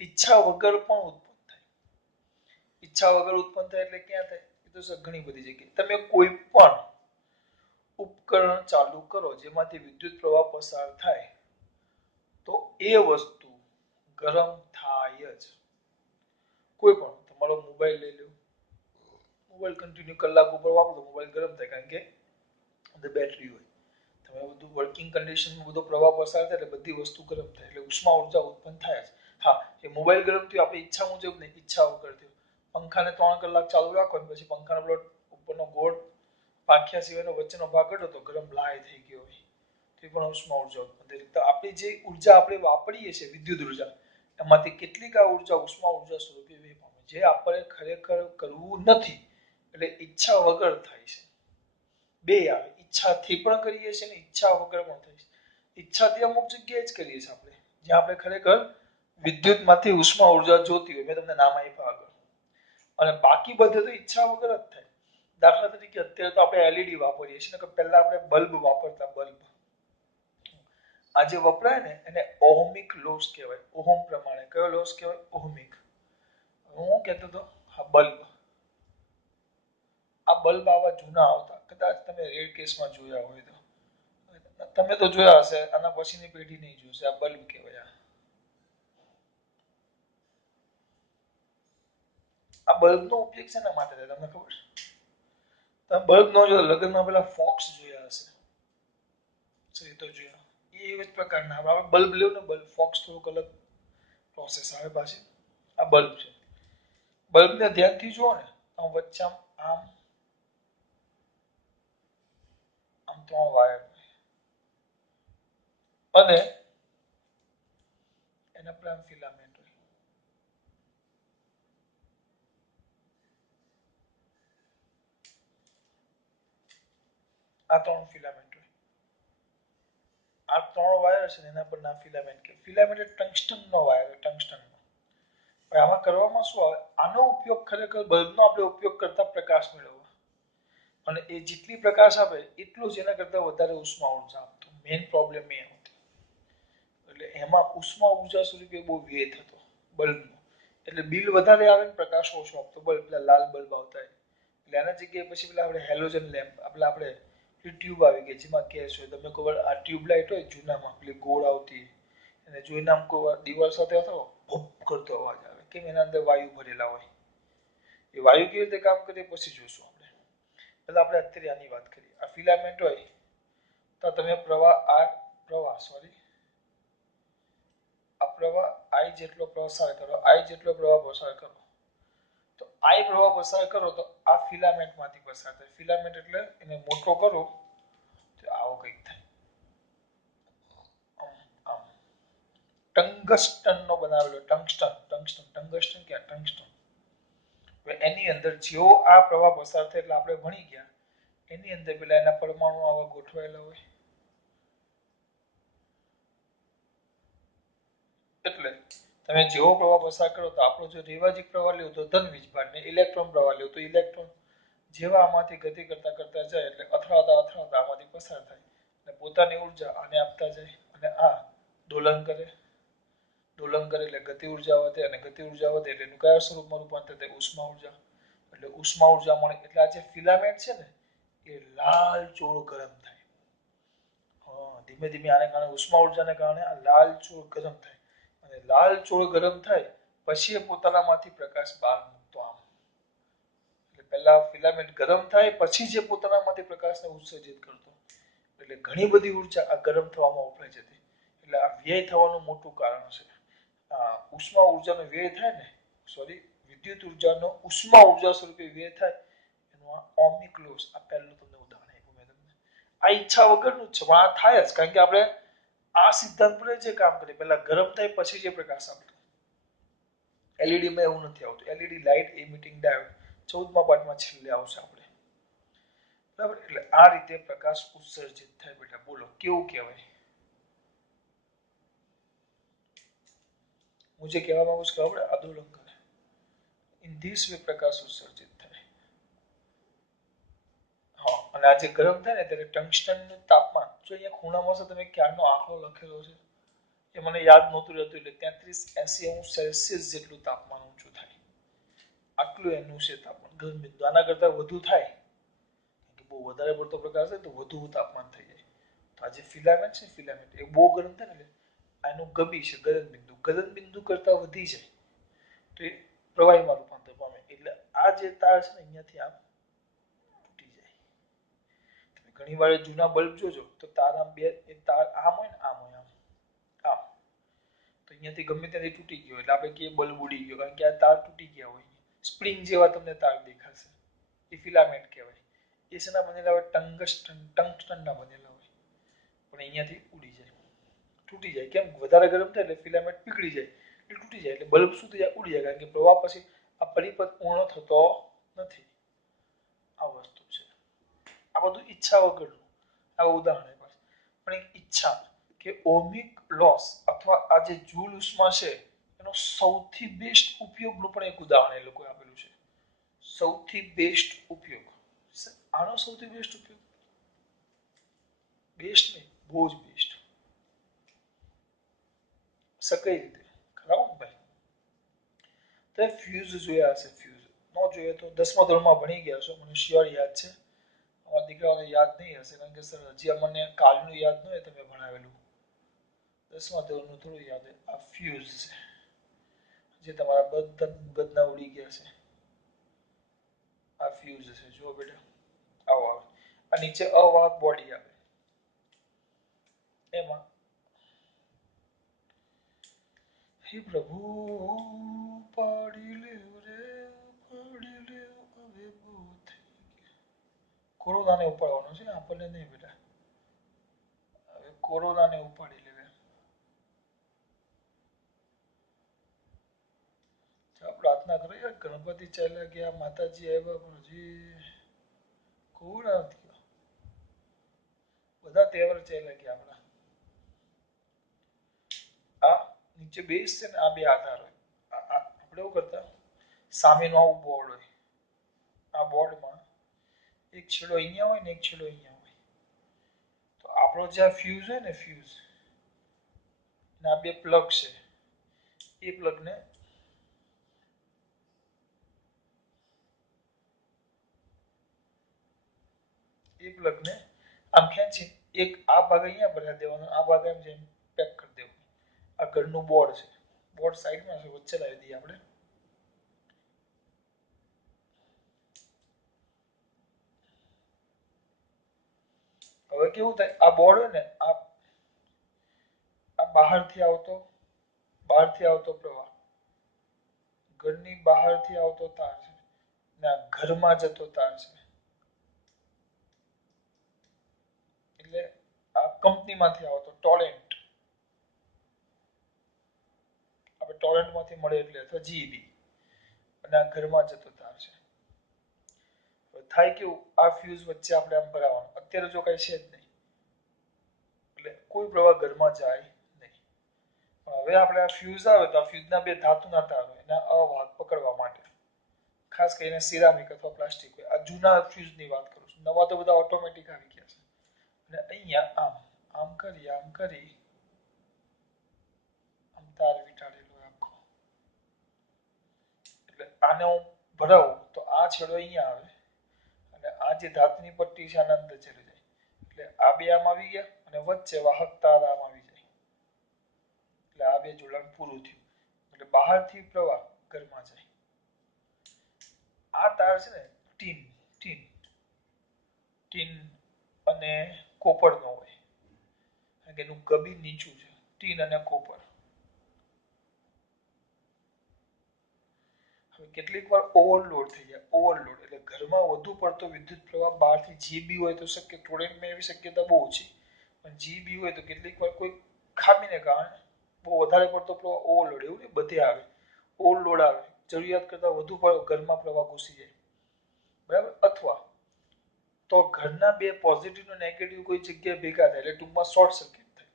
ઈચ્છા વગર પણ ઉત્પન્ન થાય. ઈચ્છા વગર ઉત્પન્ન થાય એટલે ક્યાં થાય? એ તો સર ઘણી બધી જગ્યાએ. તમે કોઈ પણ ઉપકરણ ચાલુ કરો જેમાંથી વિદ્યુત પ્રવાહ પસાર થાય તો એ વસ્તુ ગરમ થાય જ. કોઈ પણ તમારો મોબાઈલ લઈ લો, મોબાઈલ કન્ટિન્યુ કલાક ઉપર વાપરો તો મોબાઈલ ગરમ થાય, કારણ કે અંદર બેટરી હોય. તમે બધું વર્કિંગ કન્ડિશનમાં બધો પ્રવાહ પસાર થાય એટલે બધી વસ્તુ ગરમ થાય એટલે ઉષ્મા ઉર્જા ઉત્પન્ન થાય જ. હા, એ મોબાઈલ ગરમ થયો આપણી ઈચ્છા મુજબ નહીં, ઈચ્છા વગર થયો. પંખાને 3 કલાક ચાલુ રાખો ને પછી પંખાનો પેલો ઉપરનો ગોળ પાંખિયા સિવાયનો વચ્ચેનો ભાગ હતો તો ગરમ લાય થઈ ગયો હોય તો એ પણ ઉષ્મા ઉર્જા ઉત્પન્ન થાય. તો આપણી જે ઉર્જા આપણે વાપરીએ છીએ વિદ્યુત ઉર્જા, એમાંથી કેટલીક આ ઉર્જા ઉષ્મા ઉર્જા સ્વરૂપે વેહ પામે, જે આપણે ખરેખર કરવું નથી એટલે ઈચ્છા વગર થાય છે. બે આવે. ઈચ્છાથી પણ કરીએ છીએ ને ઈચ્છા વગર પણ થાય છે. ઈચ્છાથી અમુક જગ્યાએ જ કરીએ છીએ આપણે, જ્યાં આપણે ખરેખર વિદ્યુતમાંથી ઉષ્મા ઉર્જા જોતી હોય. મેં તમને નામ આપ્યા આગળ. અને બાકી બધે તો ઈચ્છા વગર જ થાય. દાખલા તરીકે અત્યારે તો આપણે એલઈડી વાપરીએ છીએ ને પહેલા આપણે બલ્બ વાપરતા. બલ્બ આ જે વપરાય ને એને ઓહમિક લોસ કહેવાય. ઓહમ પ્રમાણે. કયો લોસ કહેવાય? ઓહમિક. હું કહેતો હતો હા બલ્બ. આ બલ્બ આવા જૂના આવતા, કદાચ તમે રેડ કેસમાં જોયા હોય તો. તમે તો જોયા હશે, આના પછીની પેઢી નહીં જોશે. આ બલ્બ કહેવાય. આ બલ્બનો ઉપયોગ શેના માટે થાય તમને ખબર છે? તમે બલ્બ નો જો લગ્નમાં પેલા ફોક્સ જોયા હશે. એ તો જોયા. એ જ પ્રકારના આપણે બલ્બ લેવું ને બલ્બ ફોક્સ થોડુંક અલગ પ્રોસેસ આવે પાછી. આ બલ્બ છે. બલ્બને ધ્યાનથી જુઓ ને તો વચ્ચે આમ આમ 3 વાયર અને એના પર આમ ફિલામેન્ટ હોય. આ 3 ફિલામેન્ટ હોય. આ 3 વાયર છે ને એના પર ના ફિલામેન્ટ કે ફિલામેન્ટ એટલે ટંગસ્ટનનો વાયર હોય. ટંગસ્ટનનો. આમાં કરવામાં શું આવે? આનો ઉપયોગ ખરેખર બલ્બનો આપણે ઉપયોગ કરતા પ્રકાશ મેળવવા. અને એ જેટલી પ્રકાશ આપે એટલું જ એના કરતા વધારે ઉષ્મા ઉર્જા આપતું. મેઇન પ્રોબ્લેમ એ હતો. એટલે એમાં ઉષ્મા ઉર્જા સ્વરૂપે બહુ વ્યય થતો બલ્બનો. એટલે બિલ વધારે આવે ને પ્રકાશ ઓછો આપતો બલ્બ. પેલા લાલ બલ્બ આવતા એટલે એના જગ્યાએ પછી પેલા આપણે હેલોજન લેમ્પ આપણે ટ્યુબ આવી ગઈ જેમાં ગેસ હોય. તમને ખબર આ ટ્યુબલાઇટ હોય જૂનામાં પેલી ગોળ આવતી અને જોઈને આમ કોઈ દિવાલ સાથે હતો ભૂપ કરતો અવાજ આવે. કેમ? એના અંદર વાયુ ભરેલા હોય. એ વાયુ કેવી રીતે કામ કરે પછી જોશું આપણે. એટલે આપણે અત્યારે આની વાત કરીએ. આ ફિલામેન્ટ હોય તો તમે આ પ્રવાહ I જેટલો પ્રસાર કરો, I જેટલો પ્રવાહ પસાર કરો તો I પ્રવાહ પસાર કરો તો આ ફિલામેન્ટમાંથી પસાર થાય. ફિલામેન્ટ એટલે એને મોટો કરો તો આવો કંઈક થાય. આમ ટંગસ્ટનનો બનાવેલો. ટંગસ્ટન ક્યાં? ટંગસ્ટન. એની અંદર જેવો આ પ્રવાહ પસાર થાય એટલે આપણે ભણી ગયા એની અંદર પેલા એના પરમાણુ આવા ગોઠવાયેલા હોય. એટલે તમે જેવો પ્રવાહ પસાર કરો તો આપણો જો રિવાજિક પ્રવાહ લેવો તો ધન વીજભાર ને ઇલેક્ટ્રોન પ્રવાહ લેવો તો ઇલેક્ટ્રોન. જેવા આમાંથી ગતિ કરતા કરતા જાય એટલે અથડાતા આમાંથી પસાર થાય અને પોતાની ઉર્જા આને આપતા જાય અને આ દોલન કરે. દોલન કરે એટલે ગતિ ઉર્જા વધે અને ગતિ ઉર્જા વધે એટલે એનું કયા સ્વરૂપમાં રૂપાંતર થાય? ઉષ્મા ઉર્જા. એટલે ઉષ્મા ઉર્જા મળે એટલે આ જે ફિલામેન્ટ છે ને એ લાલ ચોળ ગરમ થાય. ધીમે ધીમે આને કારણે ઉષ્મા ઉર્જાને કારણે આ લાલ ચોળ ગરમ થાય અને લાલ ચોળ ગરમ થાય પછી એ પોતાનામાંથી પ્રકાશ બહાર મૂકતો. આમ એટલે પહેલા ફિલામેન્ટ ગરમ થાય પછી જે પોતાનામાંથી પ્રકાશને ઉત્સર્જિત કરતો. એટલે ઘણી બધી ઉર્જા આ ગરમ થવામાં વપરાય જતી. એટલે આ વ્યય થવાનું મોટું કારણ છે. ઉષ્મા ઉર્જાનો વ્યય થાય ને, સોરી, વિદ્યુત ઉર્જાનો ઉષ્મા ઉર્જા સ્વરૂપે વ્યય થાય એનું આ ઓહમિક લોસ, આ પહેલું તમને ઉદાહરણ આપ્યું મેં તમને. આ ઈચ્છા વગરનું જ છે, પણ આ થાય જ, કારણ કે આપણે આ સિદ્ધાંત પર જે કામ કરીએ, પહેલા ગરમ થાય પછી જે પ્રકાશ આપે. એલઈડી માં એવું નથી આવતું. એલઈડી લાઇટ એમિટિંગ ડાયોડ 14મા પાઠમાં છેલ્લે આવશે આપણે. બરાબર, એટલે આ રીતે પ્રકાશ ઉત્સર્જિત થાય. બેટા બોલો કેવું કહેવાય? હું જે કહેવા માંગુ છું ખબર? અધોલંઘન. ઇન ધીસ વે પ્રકાશ ઉત્સર્જિત થાય. હા, અને આ જે ગરમ થાય ને ત્યારે ટંગસ્ટનનું તાપમાન, જો અહીંયા ખૂણામાં છે, તમે ક્યારનો આંકડો લખેલો છે એ મને યાદ નહોતું રહેતું, એટલે 33-80 જેટલું તાપમાન ઊંચું થાય. આટલું એનું છે તાપમાન ગરમ બિંદુ. આના કરતા વધુ થાય કે બહુ વધારે પડતો પ્રકાશ થાય તો વધુ તાપમાન થઈ જાય. તો આ જે ફિલામેન્ટ છે, ફિલામેન્ટ એ બહુ ગરમ થાય ને, આનું ગબી છે ગલન બિંદુ, ગલન બિંદુ કરતા વધી જાય તો એ પ્રવાહીમાં રૂપાંતર પામે. એટલે આ જે તાર છે ને અહીંયાથી આમ તૂટી જાય. તમે ઘણી વાર જૂના બલ્બ જોજો તો તાર આમ બે તાર આમ હોય ને, આમ હોય, આમ તો અહીંયાથી ગમે ત્યાંથી તૂટી ગયો એટલે આપણે કહીએ બલ્બ ઉડી ગયો, કારણ કે આ તાર તૂટી ગયા હોય. સ્પ્રિંગ જેવા તમને તાર દેખાશે, એ ફિલામેન્ટ કહેવાય. એ શેના બનેલા હોય? ટંગસ્ટનના બનેલા હોય. પણ અહીંયાથી ઉડી જાય, તૂટી જાય. કેમ? વધારે ગરમ થાય એટલે ફિલામેન્ટ પીગળી જાય, એટલે તૂટી જાય. એટલે બલ્બ શું થઈ જાય? ઉડી જાય, કારણ કે પ્રવાહ પછી આ પરિપથ પૂર્ણ થતો નથી. આ વસ્તુ છે. આ બધું ઈચ્છા વગરનું. આવા ઉદાહરણ આપ્યા છે. પણ એક ઈચ્છા કે ઓહમિક લોસ અથવા આ જે જૂલ ઉષ્મા છે એનો સૌથી બેસ્ટ ઉપયોગનું પણ એક ઉદાહરણ એ લોકોએ આપેલું છે. સૌથી બેસ્ટ ઉપયોગ. આનો સૌથી બેસ્ટ ઉપયોગ, બેસ્ટ નહીં, બહુ જ બેસ્ટ. કઈ રીતે ખરાબ ભાઈ? તો ફ્યુઝ જોયા હશે. ફ્યુઝ ન જોઈએ તો 10મા ધોરણમાં ભણી ગયા છો, મને શ્યોર યાદ છે. અમારા દીકરાઓને યાદ નહીં હશે, કારણ કે સર હજી અમને કાલનું યાદ ન હોય તમે ભણાવેલું. 10મા ધોરણનું થોડું યાદ હોય. આ ફ્યુઝ છે જે તમારા બધા મગજના ઉડી ગયા છે. આ ફ્યુઝ છે, જુઓ બેટા, આવો આવે. આ નીચે અવાહક બોડી આવે, એમાં હે પ્રભુ પાડી લેવ રે, પાડી લેવ હવે બહુ થઈ ગયા. કોરોનાને ઉપાડવાનો છે, આપણને નહીં બેટા. હવે કોરોનાને ઉપાડી લેવે. પ્રાર્થના કરો યાર. ગણપતિ ચાલ્યા ગયા, માતાજી આવ્યા, પણ હજી કોરોના નથી ગયો. બધા તહેવાર ચાલ્યા ગયા આપણા. આ નીચે બેઝ છે ને, આ બે આધાર હોય. આપણે એવું કરતા, સામેનું આવું બોર્ડ હોય. આ બોર્ડમાં એક છેડો અહીંયા હોય ને એક છેડો અહીંયા હોય. તો આપણો જે ફ્યુઝ હોય ને, ફ્યુઝ ના બે પ્લગ છે. એ પ્લગને આમ ખેંચી એક આ ભાગ અહીંયા ભરી દેવાનો, આ ભાગ એમ જેમ પેક કરી દેવું. આ ઘરનું બોર્ડ છે. બોર્ડ સાઈડમાં છે, વચ્ચે લાવી દઈએ આપણે. હવે કેવું થાય? આ બોર્ડ હોય ને, આ બહારથી આવતો પ્રવાહ, ઘરની બહારથી આવતો તાર છે ને આ ઘરમાં જતો તાર છે. એટલે આ કંપનીમાંથી આવતો ટોરેન્ટ, આપણે ટોરેન્ટમાંથી મળે એટલે, અથવા જીઈબી, અને આ ઘરમાં જતો તાર છે. થાય કેવું? આ ફ્યુઝ વચ્ચે આપણે આમ ભરાવાનું. અત્યારે જો કઈ છે જ નહીં, એટલે કોઈ પ્રવાહ ઘરમાં જાય નહીં. હવે આપણે આ ફ્યુઝ આવે તો આ ફ્યુઝના બે ધાતુના તાર હોય એના અવાહક પકડવા માટે. ખાસ કરીને સિરામિક અથવા પ્લાસ્ટિક હોય. આ જૂના ફ્યુઝની વાત કરું છું. નવા તો બધા ઓટોમેટિક આવી ગયા છે. અને અહીંયા આમ આમ કરી આમ તાર વીંટાળેલો આખો. એટલે આને હું ભરાવું તો આ છેડો અહીંયા આવે અને આ જે ધાતુની પટ્ટી છે આના અંદર ચલી જાય. એટલે આ બે આમ આવી ગયા અને વચ્ચે વાહક તાર આમ આવી જાય. એટલે આ બે જોડાણ પૂરું થયું. એટલે બહારથી પ્રવાહ ઘરમાં જાય. આ તાર છે ને ટીન ટીન ટીન અને કોપરનો હોય, કારણ કે એનું ગબી નીચું છે. ટીન અને કોપર. હવે કેટલીક વાર ઓવરલોડ થઈ જાય. ઓવરલોડ એટલે ઘરમાં વધુ પડતો વિદ્યુત પ્રવાહ બહારથી જીબી હોય તો શક્ય ટોરેન્ટમાં એવી શક્યતા બહુ ઓછી, પણ જીબી હોય તો કેટલીક વાર કોઈ ખામીને કારણે બહુ વધારે પડતો પ્રવાહ ઓવરલોડ એવું નહીં બધે આવે, ઓવરલોડ આવે, જરૂરિયાત કરતાં વધુ ઘરમાં પ્રવાહ ઘૂસી જાય, બરાબર. અથવા તો ઘરના બે પોઝિટિવ અને નેગેટિવ કોઈ જગ્યાએ ભેગા થાય એટલે ટૂંકમાં શોર્ટ સર્કિટ થાય,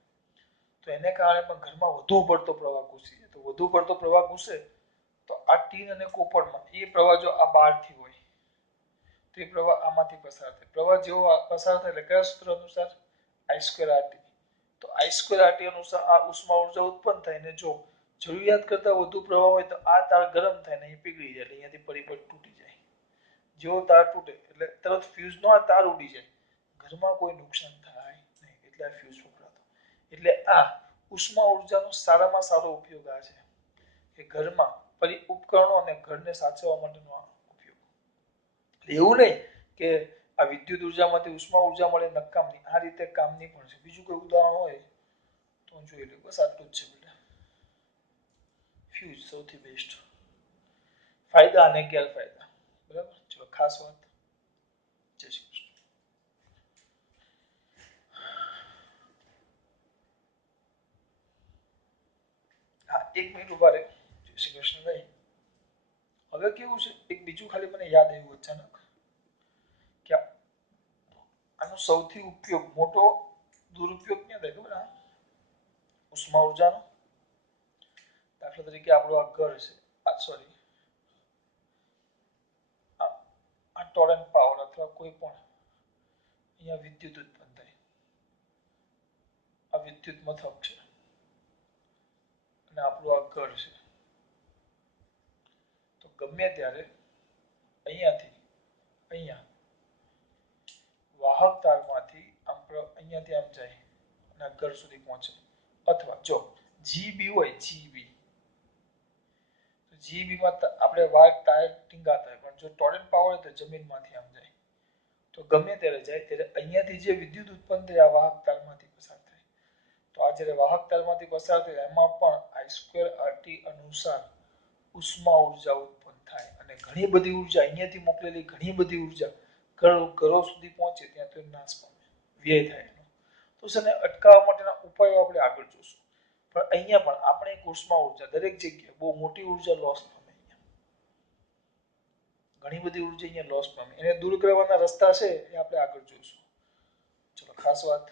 તો એને કારણે પણ ઘરમાં વધુ પડતો પ્રવાહ ઘૂસી જાય. તો વધુ પડતો પ્રવાહ ઘૂસે તો આ ટીન અને કોપરમાં એ પ્રવાહ જો આ બહારથી હોય તો એ પ્રવાહ આમાંથી પસાર થાય. પ્રવાહ જેવો પસાર થાય એટલે કયા સૂત્ર અનુસાર? I²RT. તો I²RT અનુસાર આ ઉષ્મા ઉર્જા ઉત્પન્ન થાય ને જો જરૂરિયાત કરતાં વધુ પ્રવાહ હોય તો આ તાર ગરમ થાય ને અહીં પીગળી જાય એટલે અહીંયાથી પરિબળ તૂટી જાય. જેવો તાર તૂટે એટલે તરત ફ્યુઝનો આ તાર ઉડી જાય, ઘરમાં કોઈ નુકસાન થાય નહીં, એટલે આ ફ્યુઝ વપરાતો. એટલે આ ઉષ્મા ઉર્જાનો સારામાં સારો ઉપયોગ આ છે કે ઘરમાં ઉપકરણો અને ઘરને સાચવવા માટેનો આ ઉપયોગ. એવું નહીં કે આ વિદ્યુત ઉર્જામાંથી ઉષ્મા ઉર્જા મળે નકામની, આ રીતે કામની પણ છે. બીજું કોઈ ઉદાહરણ હોય તો હું જોઈ લઉં. બસ આટલું જ છે બેટા. ફ્યુઝ સૌથી બેસ્ટ. ફાયદા અને ગેરફાયદા, બરાબર. ચલો ખાસ વાત. જય શ્રી કૃષ્ણ. હા, 1 મિનિટ ઉભા રહે. જય શ્રી કૃષ્ણ ભાઈ. હવે કેવું છે, એક બીજું ખાલી મને યાદ આવ્યું અચાનક કે આનો સૌથી ઉપયોગ મોટો દુરુપયોગ ક્યાં થાય ખબર? ઉષ્મા ઉર્જાનો. દાખલા તરીકે આપણું આ ઘર છે, સોરી આ ટોરેન્ટ પાવર અથવા કોઈ પણ અહીંયા વિદ્યુત ઉત્પન્ન થાય. આ વિદ્યુત મથક છે અને આપણું આ ઘર છે. તો ગમે ત્યારે અહીંયાથી અહીંયા વાહક તારમાંથી અહીંયાથી આમ જાય અને ઘર સુધી પહોંચે. અથવા જો જીબી હોય, જીબીમાં આપણે વાયર ટાયર ટીંગાતા હોય, પણ જો ટોરેન્ટ પાવર હોય તો જમીનમાંથી આમ જાય. તો ગમે ત્યારે જાય ત્યારે અહીંયાથી જે વિદ્યુત ઉત્પન્ન થાય આ વાહક તારમાંથી પસાર થાય. તો આ જ્યારે વાહક તારમાંથી પસાર થાય એમાં પણ I²RT અનુસાર ઉષ્મા ઉર્જા ઉત્પન્ન થાય અને ઘણી બધી ઉર્જા અહીંયાથી મોકલેલી ઘણી બધી ઉર્જા ઘરો સુધી પહોંચે ત્યાં તો નાશ પામે, વ્યય થાય એનો. તો છે ને અટકાવવા માટેના ઉપાયો આપણે આગળ જોશું. પણ અહીંયા પણ આપણે એક ઉષ્મા ઉર્જા દરેક જગ્યાએ બહુ મોટી ઉર્જા લોસ પામે. ઘણી બધી ઉર્જા અહીંયા લોસ પામે. એને દૂર કરવાના રસ્તા છે એ આપણે આગળ જોઈશું. ચલો ખાસ વાત.